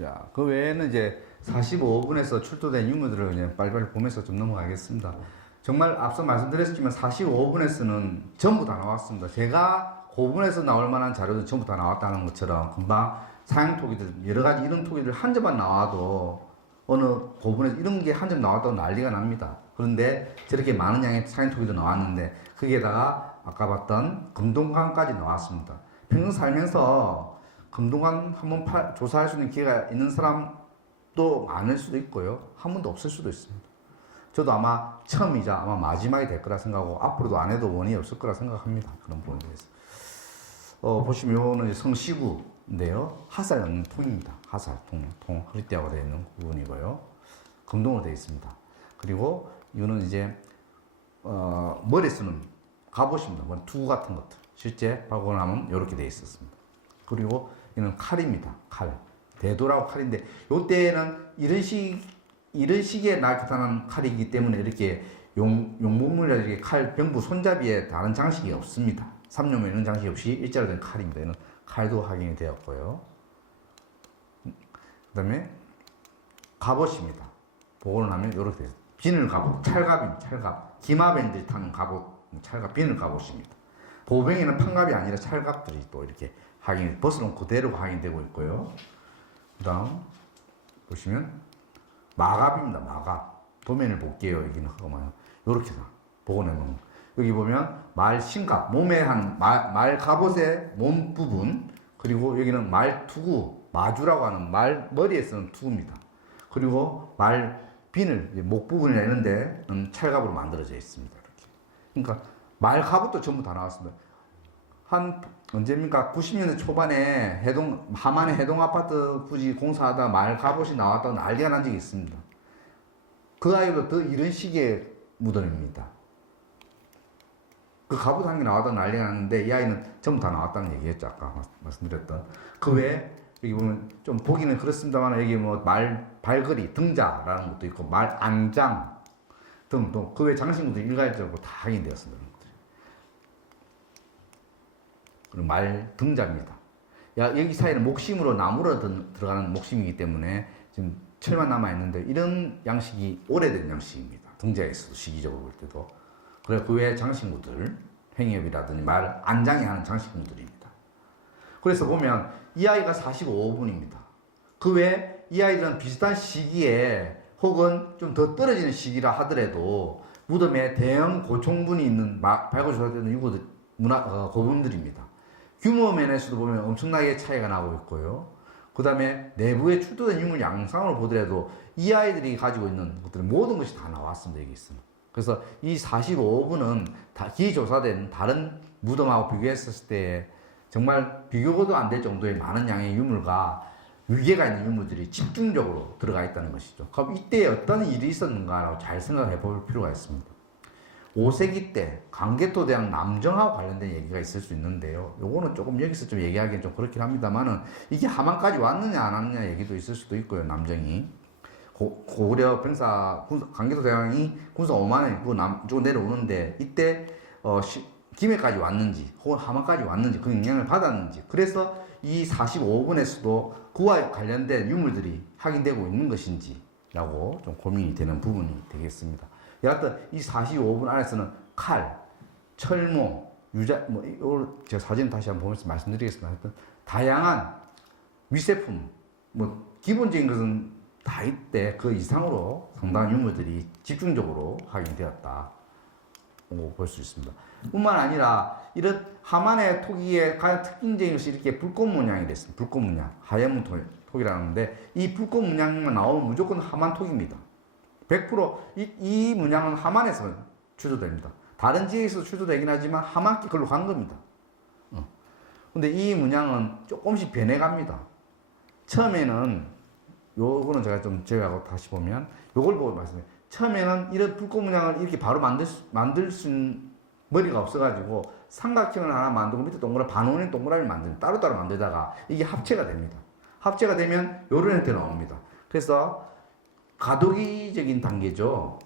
자, 그 외에는 이제 45분에서 출토된 유무들을 그냥 빨리빨리 보면서 좀 넘어가겠습니다. 정말 앞서 말씀드렸지만 45분에서는 전부 다 나왔습니다. 제가 고분에서 나올 만한 자료도 전부 다 나왔다는 것처럼 금방 사양 토기들, 여러 가지 이런 토기들 한 점만 나와도 어느 고분에서 이런 게 한 점 나왔다고 난리가 납니다. 그런데 저렇게 많은 양의 사양 토기도 나왔는데 거기에다가 아까 봤던 금동강까지 나왔습니다. 평생 살면서 금동강 한번 조사할 수 있는 기회가 있는 사람도 많을 수도 있고요. 한 번도 없을 수도 있습니다. 저도 아마 처음이자 아마 마지막이 될 거라 생각하고 앞으로도 안 해도 원인이 없을 거라 생각합니다. 그런 부분에 대해서. 보시면 요거는 성시구인데요. 화살 넣는 통입니다. 화살, 통, 허리띠하고 되어 있는 부분이고요. 금동으로 되어 있습니다. 그리고 이거는 이제 머리 쓰는 갑옷입니다. 투구 같은 것들. 실제 발견하면 이렇게 되어 있었습니다. 그리고 이는 칼입니다. 칼. 대도라고 칼인데 요때는 이런 식의 나타나는 칼이기 때문에 이렇게 용목물이나 이렇게 칼, 병부, 손잡이에 다른 장식이 없습니다. 삼룡에 이런 장식이 없이 일자로 된 칼입니다. 이는 칼도 확인이 되었고요. 그 다음에 갑옷입니다. 복원을 하면 이렇게 돼요. 비늘 갑옷, 찰갑. 기마뱀들이 타는 갑옷, 찰갑, 비늘 갑옷입니다. 보병에는 판갑이 아니라 찰갑들이 또 이렇게 벗어놓은 그대로 확인되고 있고요. 그 다음 보시면 마갑입니다. 마갑. 도면을 볼게요. 여기는 하고만 이렇게 복원해 놓은 거. 여기 보면 말 신갑, 몸에 한 말 갑옷의 몸 부분, 그리고 여기는 말 투구, 마주라고 하는 말 머리에 쓰는 투구입니다. 그리고 말 비늘, 목 부분이나 이런데 찰갑으로 만들어져 있습니다. 이렇게. 그러니까 말 갑옷도 전부 다 나왔습니다. 한 언제입니까? 90년대 초반에 하만의 해동 아파트 부지 공사하다 말 갑옷이 나왔다고 난리가 난 적이 있습니다. 그 아이도 더 이런 식의 무덤입니다. 그 갑옷 한 개 나왔다고 난리가 났는데 이 아이는 전부 다 나왔다는 얘기였죠. 아까 말씀드렸던. 그 외에 여기 보면 좀 보기는 그렇습니다만 여기 뭐 말 발걸이, 등자라는 것도 있고 말 안장 등등 그 외 장신구도 일괄적으로 다 확인되었습니다. 그리고 말 등자입니다. 여기 사이는 목심으로 나무로 들어가는 목심이기 때문에 지금 철만 남아있는데 이런 양식이 오래된 양식입니다. 등자에서도 시기적으로 볼 때도. 그리고 그 외에 장신구들, 행엽이라든지 말 안장이 하는 장신구들입니다. 그래서 보면 이 아이가 45분입니다. 그 외에 이 아이들은 비슷한 시기에 혹은 좀 더 떨어지는 시기라 하더라도 무덤에 대형 고총분이 있는 발굴조사되는 고분들입니다. 규모 면에서도 보면 엄청나게 차이가 나고 있고요. 그 다음에 내부에 출토된 유물 양상을 보더라도 이 아이들이 가지고 있는 것들은 모든 것이 다 나왔습니다. 여기 있습니다. 그래서 이 45분은 다 기조사된 다른 무덤하고 비교했을 때 정말 비교도 안 될 정도의 많은 양의 유물과 위계가 있는 유물들이 집중적으로 들어가 있다는 것이죠. 그럼 이때 어떤 일이 있었는가라고 잘 생각해 볼 필요가 있습니다. 5세기 때 강개토 대왕 남정하고 관련된 얘기가 있을 수 있는데요. 요거는 조금 여기서 좀 얘기하기는 좀 그렇긴 합니다만은 이게 하만까지 왔느냐 안 왔느냐 얘기도 있을 수도 있고요. 남정이 고구려 병사 강개토 대왕이 군사 5만원 입고 남쪽으로 내려오는데 이때 김해까지 왔는지 혹은 하만까지 왔는지 그 영향을 받았는지 그래서 이 45분에서도 그와 관련된 유물들이 확인되고 있는 것인지 라고 좀 고민이 되는 부분이 되겠습니다. 여하튼 이 45분 안에서는 칼, 철모, 제가 사진 다시 한번 보면서 말씀드리겠습니다. 하여튼 다양한 위세품, 기본적인 것은 다 이때 그 이상으로 상당한 유물들이 집중적으로 확인되었다. 볼 수 있습니다. 뿐만 아니라 이런 하만의 토기의 가장 특징적인 것이 이렇게 불꽃 문양이 됐습니다. 불꽃 문양, 하얀문 토기라는데 이 불꽃 문양만 나오면 무조건 하만 토기입니다. 100% 이 문양은 하만에서 출토됩니다. 다른 지역에서 출토되긴 하지만 하만께 걸로 간 겁니다. 근데 이 문양은 조금씩 변해갑니다. 처음에는 요거는 제가 다시 보면 요걸 보고 말씀드려요. 처음에는 이런 불꽃 문양을 이렇게 바로 만들 수 있는 머리가 없어가지고 삼각형을 하나 만들고 밑에 동그라미, 반원의 동그라미를 만드는, 따로따로 만들다가 이게 합체가 됩니다. 합체가 되면 요런 형태로 나옵니다. 그래서 가도기적인 단계죠.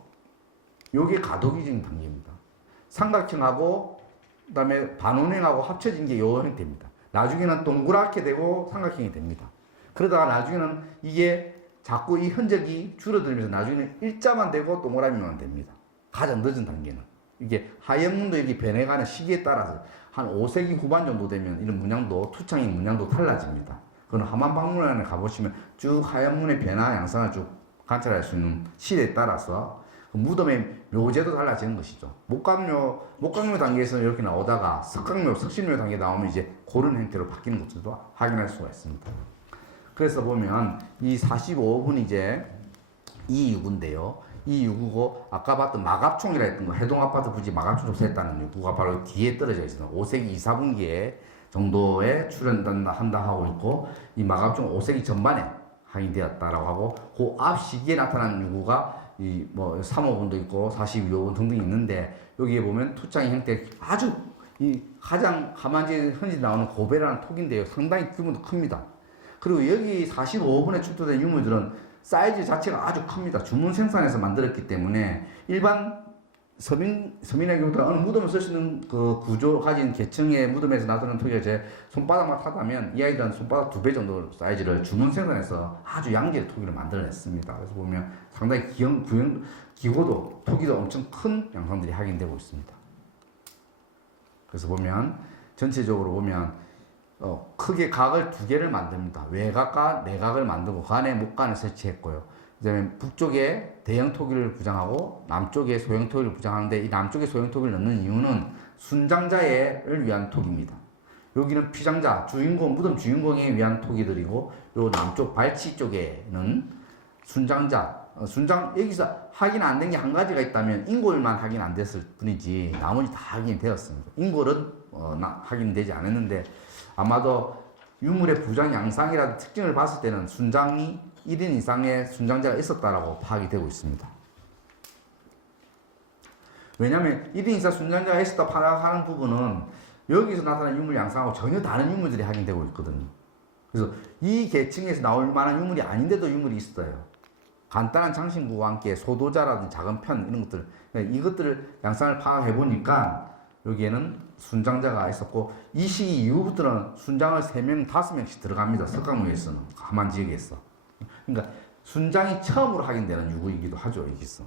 요게 가도기적인 단계입니다. 삼각형하고 그다음에 반원형하고 합쳐진 게 요 형태입니다. 나중에는 동그랗게 되고 삼각형이 됩니다. 그러다가 나중에는 이게 자꾸 이 흔적이 줄어들면서 나중에는 일자만 되고 동그라미만 됩니다. 가장 늦은 단계는. 이게 하얀문도 이렇게 변해가는 시기에 따라서 한 5세기 후반 정도 되면 이런 문양도, 투창의 문양도 달라집니다. 그건 함안박물관에 가보시면 쭉 하얀문의 변화 양상을 쭉 관찰할 수 있는 시대에 따라서 그 무덤의 묘제도 달라지는 것이죠. 목각묘 단계에서는 이렇게 나오다가 석각묘, 석실묘 단계 나오면 이제 그런 형태로 바뀌는 것들도 확인할 수가 있습니다. 그래서 보면 이 45분 이제 이 유구인데요. 이 유구고 아까 봤던 마갑총이라 했던 거, 해동아파트 부지 마갑총 조사했다는 유구가 바로 뒤에 떨어져 있습니다. 5세기 2, 4분기에 정도에 출현한다 하고 있고, 이 마갑총 5세기 전반에 확인되었다라고 하고, 그 앞 시기에 나타난 유구가 이 뭐 3호분도 있고 42호분 등등 있는데, 여기에 보면 투창의 형태 아주 이 가장 가만히 흔히 나오는 고베라는 톡인데요. 상당히 규모도 큽니다. 그리고 여기 45분에 출토된 유물들은 사이즈 자체가 아주 큽니다. 주문 생산해서 만들었기 때문에 일반 서민의 경우도 어느 무덤을 쓸 수 있는 그 구조 가진 계층의 무덤에서 나타나는 토기가 제 손바닥만 타다면 이 아이들은 손바닥 2배 정도 사이즈를 주문 생산해서 아주 양질의 토기를 만들어냈습니다. 그래서 보면 상당히 기고도 토기도 엄청 큰 양상들이 확인되고 있습니다. 그래서 보면 전체적으로 보면 크게 각을 2개를 만듭니다. 외각과 내각을 만들고 그 안에 목관을 설치했고요. 그 다음에 북쪽에 대형 토기를 부장하고 남쪽에 소형 토기를 부장하는데, 이 남쪽에 소형 토기를 넣는 이유는 순장자를 위한 토기입니다. 여기는 피장자, 주인공, 무덤 주인공에 위한 토기들이고, 요 남쪽 발치 쪽에는 순장자, 여기서 확인 안 된 게 한 가지가 있다면 인골만 확인 안 됐을 뿐이지 나머지 다 확인이 되었습니다. 인골은 확인되지 않았는데, 아마도 유물의 부장 양상이라든 특징을 봤을 때는 순장이 1인 이상의 순장자가 있었다라고 파악이 되고 있습니다. 왜냐하면 1인 이상 순장자가 있었다 파악하는 부분은 여기서 나타난 유물 양상하고 전혀 다른 유물들이 확인되고 있거든요. 그래서 이 계층에서 나올 만한 유물이 아닌데도 유물이 있어요. 간단한 장신구와 함께 소도자라든지 작은 편 이런 것들, 이것들을 양상을 파악해 보니까 여기에는 순장자가 있었고, 이 시기 이후부터는 순장을 3명, 5명씩 들어갑니다. 석강로에서는, 함안 지역에서. 그러니까 순장이 처음으로 확인되는 유구이기도 하죠, 여기서.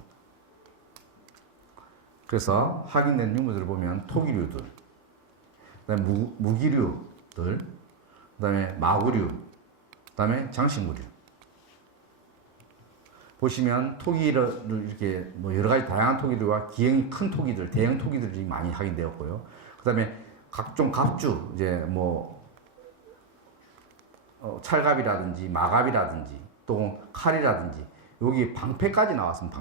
그래서 확인된 유물들을 보면 토기류들, 그다음에 무기류들, 그다음에 마구류, 그다음에 장신구류. 보시면 토기를 이렇게 뭐 여러 가지 다양한 토기들과 기형이 큰 토기들, 대형 토기들이 많이 확인되었고요. 그다음에 각종 갑주, 이제 뭐 찰갑이라든지 마갑이라든지 또 칼이라든지, 여기 방패까지 나왔습니다.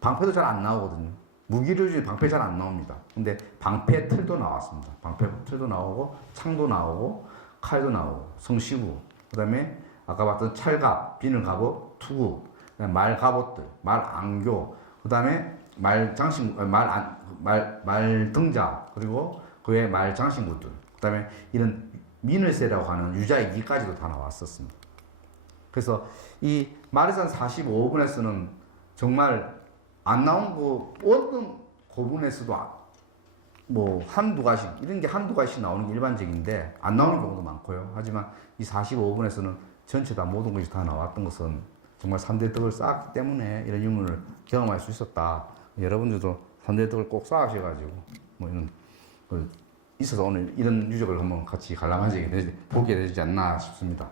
방패도 잘 안 나오거든요. 무기류 중에 방패 잘 안 나옵니다. 근데 방패 틀도 나왔습니다. 방패 틀도 나오고 창도 나오고 칼도 나오고 성시구, 그다음에 아까 봤던 찰갑, 비늘갑옷, 투구, 말 갑옷들, 말 안교, 그다음에 말 장신, 말 등자, 그리고 그의 말 장신구들, 그다음에 이런 미늘새라고 하는 유자이기까지도 다 나왔었습니다. 그래서 이 마르산 45분에서는 정말 안 나온 거 어떤 고분에서도 뭐 한두 가지 이런 게 한두 가지씩 나오는 게 일반적인데 안 나오는 경우도 많고요. 하지만 이 45분에서는 전체 다 모든 것이 다 나왔던 것은 정말 3대 덕을 쌓았기 때문에 이런 유물을 경험할 수 있었다. 여러분들도 3대 덕을 꼭 쌓으셔가지고 뭐 이런 걸 있어서 오늘 이런 유적을 한번 같이 관람하시게 보게 되지 않나 싶습니다.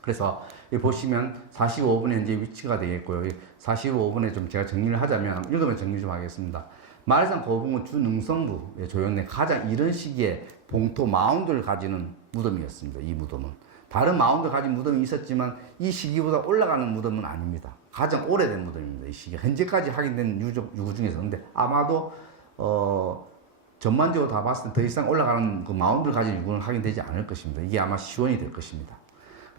그래서 여기 보시면 45분에 이제 위치가 되겠고요. 45분에 좀 제가 정리를 하자면, 읽으면 정리 좀 하겠습니다. 마르산 거북은 주능성부에 조형된 가장 이른 시기에 봉토 마운드를 가지는 무덤이었습니다. 이 무덤은. 다른 마운드를 가진 무덤이 있었지만 이 시기보다 올라가는 무덤은 아닙니다. 가장 오래된 무덤입니다. 이 시기. 현재까지 확인된 유구 중에서. 근데 아마도 전반적으로 다 봤을 때 더 이상 올라가는 그 마운드를 가진 유구는 확인되지 않을 것입니다. 이게 아마 시원이 될 것입니다.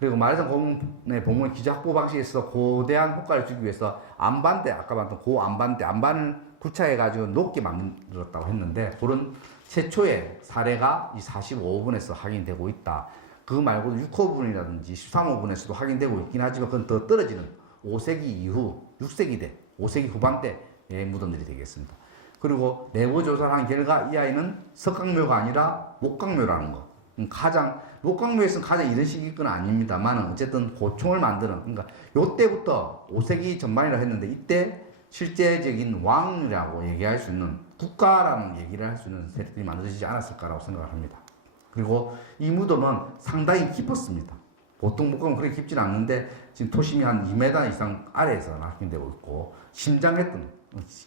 그리고 마르산 고문의 본문 기자 확보 방식에서 고대한 효과를 주기 위해서 안반대, 아까 봤던 고안반대, 안반을 구차해가지고 높게 만들었다고 했는데, 그런 최초의 사례가 이 45호분에서 확인되고 있다. 그거 말고도 6호분이라든지 13호분에서도 확인되고 있긴 하지만 그건 더 떨어지는 5세기 이후 6세기 5세기 후반대의 무덤들이 되겠습니다. 그리고 내부 조사를 한 결과 이 아이는 석강묘가 아니라 목강묘라는 거. 목강묘에서는 가장 이런 시기 건 아닙니다만 어쨌든 고총을 만드는, 그러니까 요때부터 5세기 전반이라 했는데 이때 실제적인 왕이라고 얘기할 수 있는, 국가라는 얘기를 할 수 있는 세력들이 만들어지지 않았을까라고 생각을 합니다. 그리고 이 무덤은 상당히 깊었습니다. 보통 목감은 그렇게 깊지는 않는데 지금 토심이 한 2m 이상 아래에서 확인되고 있고, 심장했던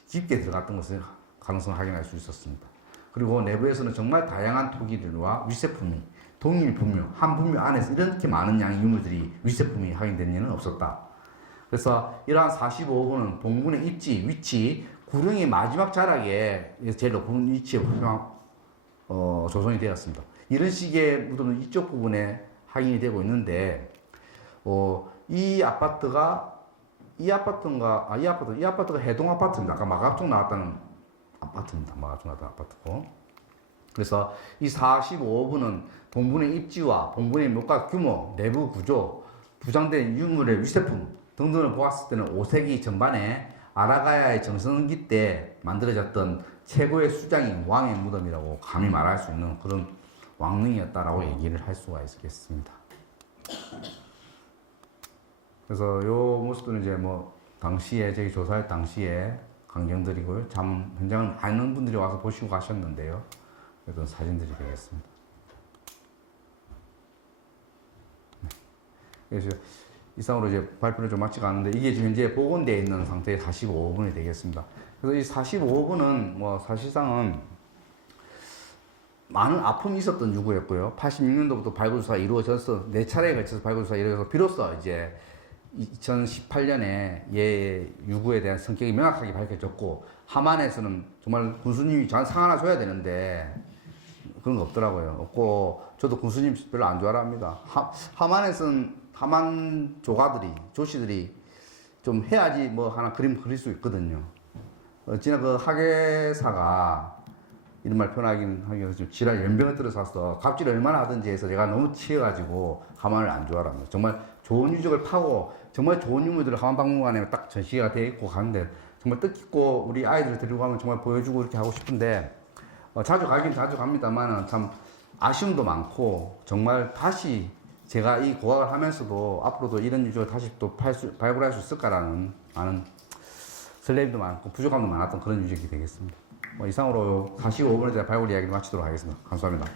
깊게 들어갔던 것을 가능성을 확인할 수 있었습니다. 그리고 내부에서는 정말 다양한 토기들과 위세품이, 동일 분묘, 한 분묘 안에서 이렇게 많은 양의 유물들이 위세품이 확인된 일은 없었다. 그래서 이러한 45호분은 동군의 입지, 위치, 구릉의 마지막 자락에 제일 높은 위치에 조성이 되었습니다. 이런 식의 무덤은 이쪽 부분에 확인이 되고 있는데, 이 아파트가 해동 아파트입니다. 아까 마갑쪽 나왔다는 아파트입니다. 마갑쪽 나왔다는 아파트고. 그래서 이 45호분은 본분의 입지와 본분의 묘가 규모, 내부 구조, 부장된 유물의 위세품 등등을 보았을 때는 5세기 전반에 아라가야의 정성기 때 만들어졌던 최고의 수장인 왕의 무덤이라고 감히 말할 수 있는 그런 왕릉이었다라고 얘기를 할 수가 있겠습니다. 그래서 요 모습들은 이제 뭐 당시에 저희 조사할 당시에 광경들이고요. 참 현장을 많은 분들이 와서 보시고 가셨는데요. 이런 사진들이 되겠습니다. 네. 그래서 이상으로 이제 발표를 좀 맞지가 않은데 이게 지금 현재 복원되어 있는 상태의 45호분이 되겠습니다. 그래서 이 45호분은 뭐 사실상은 많은 아픔이 있었던 유구였고요. 86년도부터 발굴조사가 이루어져서 4차례에 걸쳐서 발굴조사가 이루어져서 비로소 이제 2018년에 얘 유구에 대한 성격이 명확하게 밝혀졌고, 함안에서는 정말 군수님이 저한테 상 하나 줘야 되는데 그런 거 없더라고요. 없고 저도 군수님 별로 안 좋아합니다. 함안에서는 함안 조씨들이 좀 해야지 뭐 하나 그림 그릴 수 있거든요. 어찌나 그 학예사가 이런 말 표현하긴 하기가 좀 지랄 연병을 들어서 왔어. 갑질을 얼마나 하든지 해서 제가 너무 치여가지고 함안을 안 좋아합니다. 정말 좋은 유적을 파고 정말 좋은 유물들을 함안박물관에 딱 전시가 되어 있고 가는데 정말 뜻깊고 우리 아이들을 데리고 가면 정말 보여주고 이렇게 하고 싶은데 자주 가긴 자주 갑니다만 참 아쉬움도 많고, 정말 다시 제가 이 고학을 하면서도 앞으로도 이런 유적을 다시 또 발굴할 수 있을까라는 많은 설렘도 많고 부족함도 많았던 그런 유적이 되겠습니다. 이상으로 45분에 대한 발굴 이야기를 마치도록 하겠습니다. 감사합니다.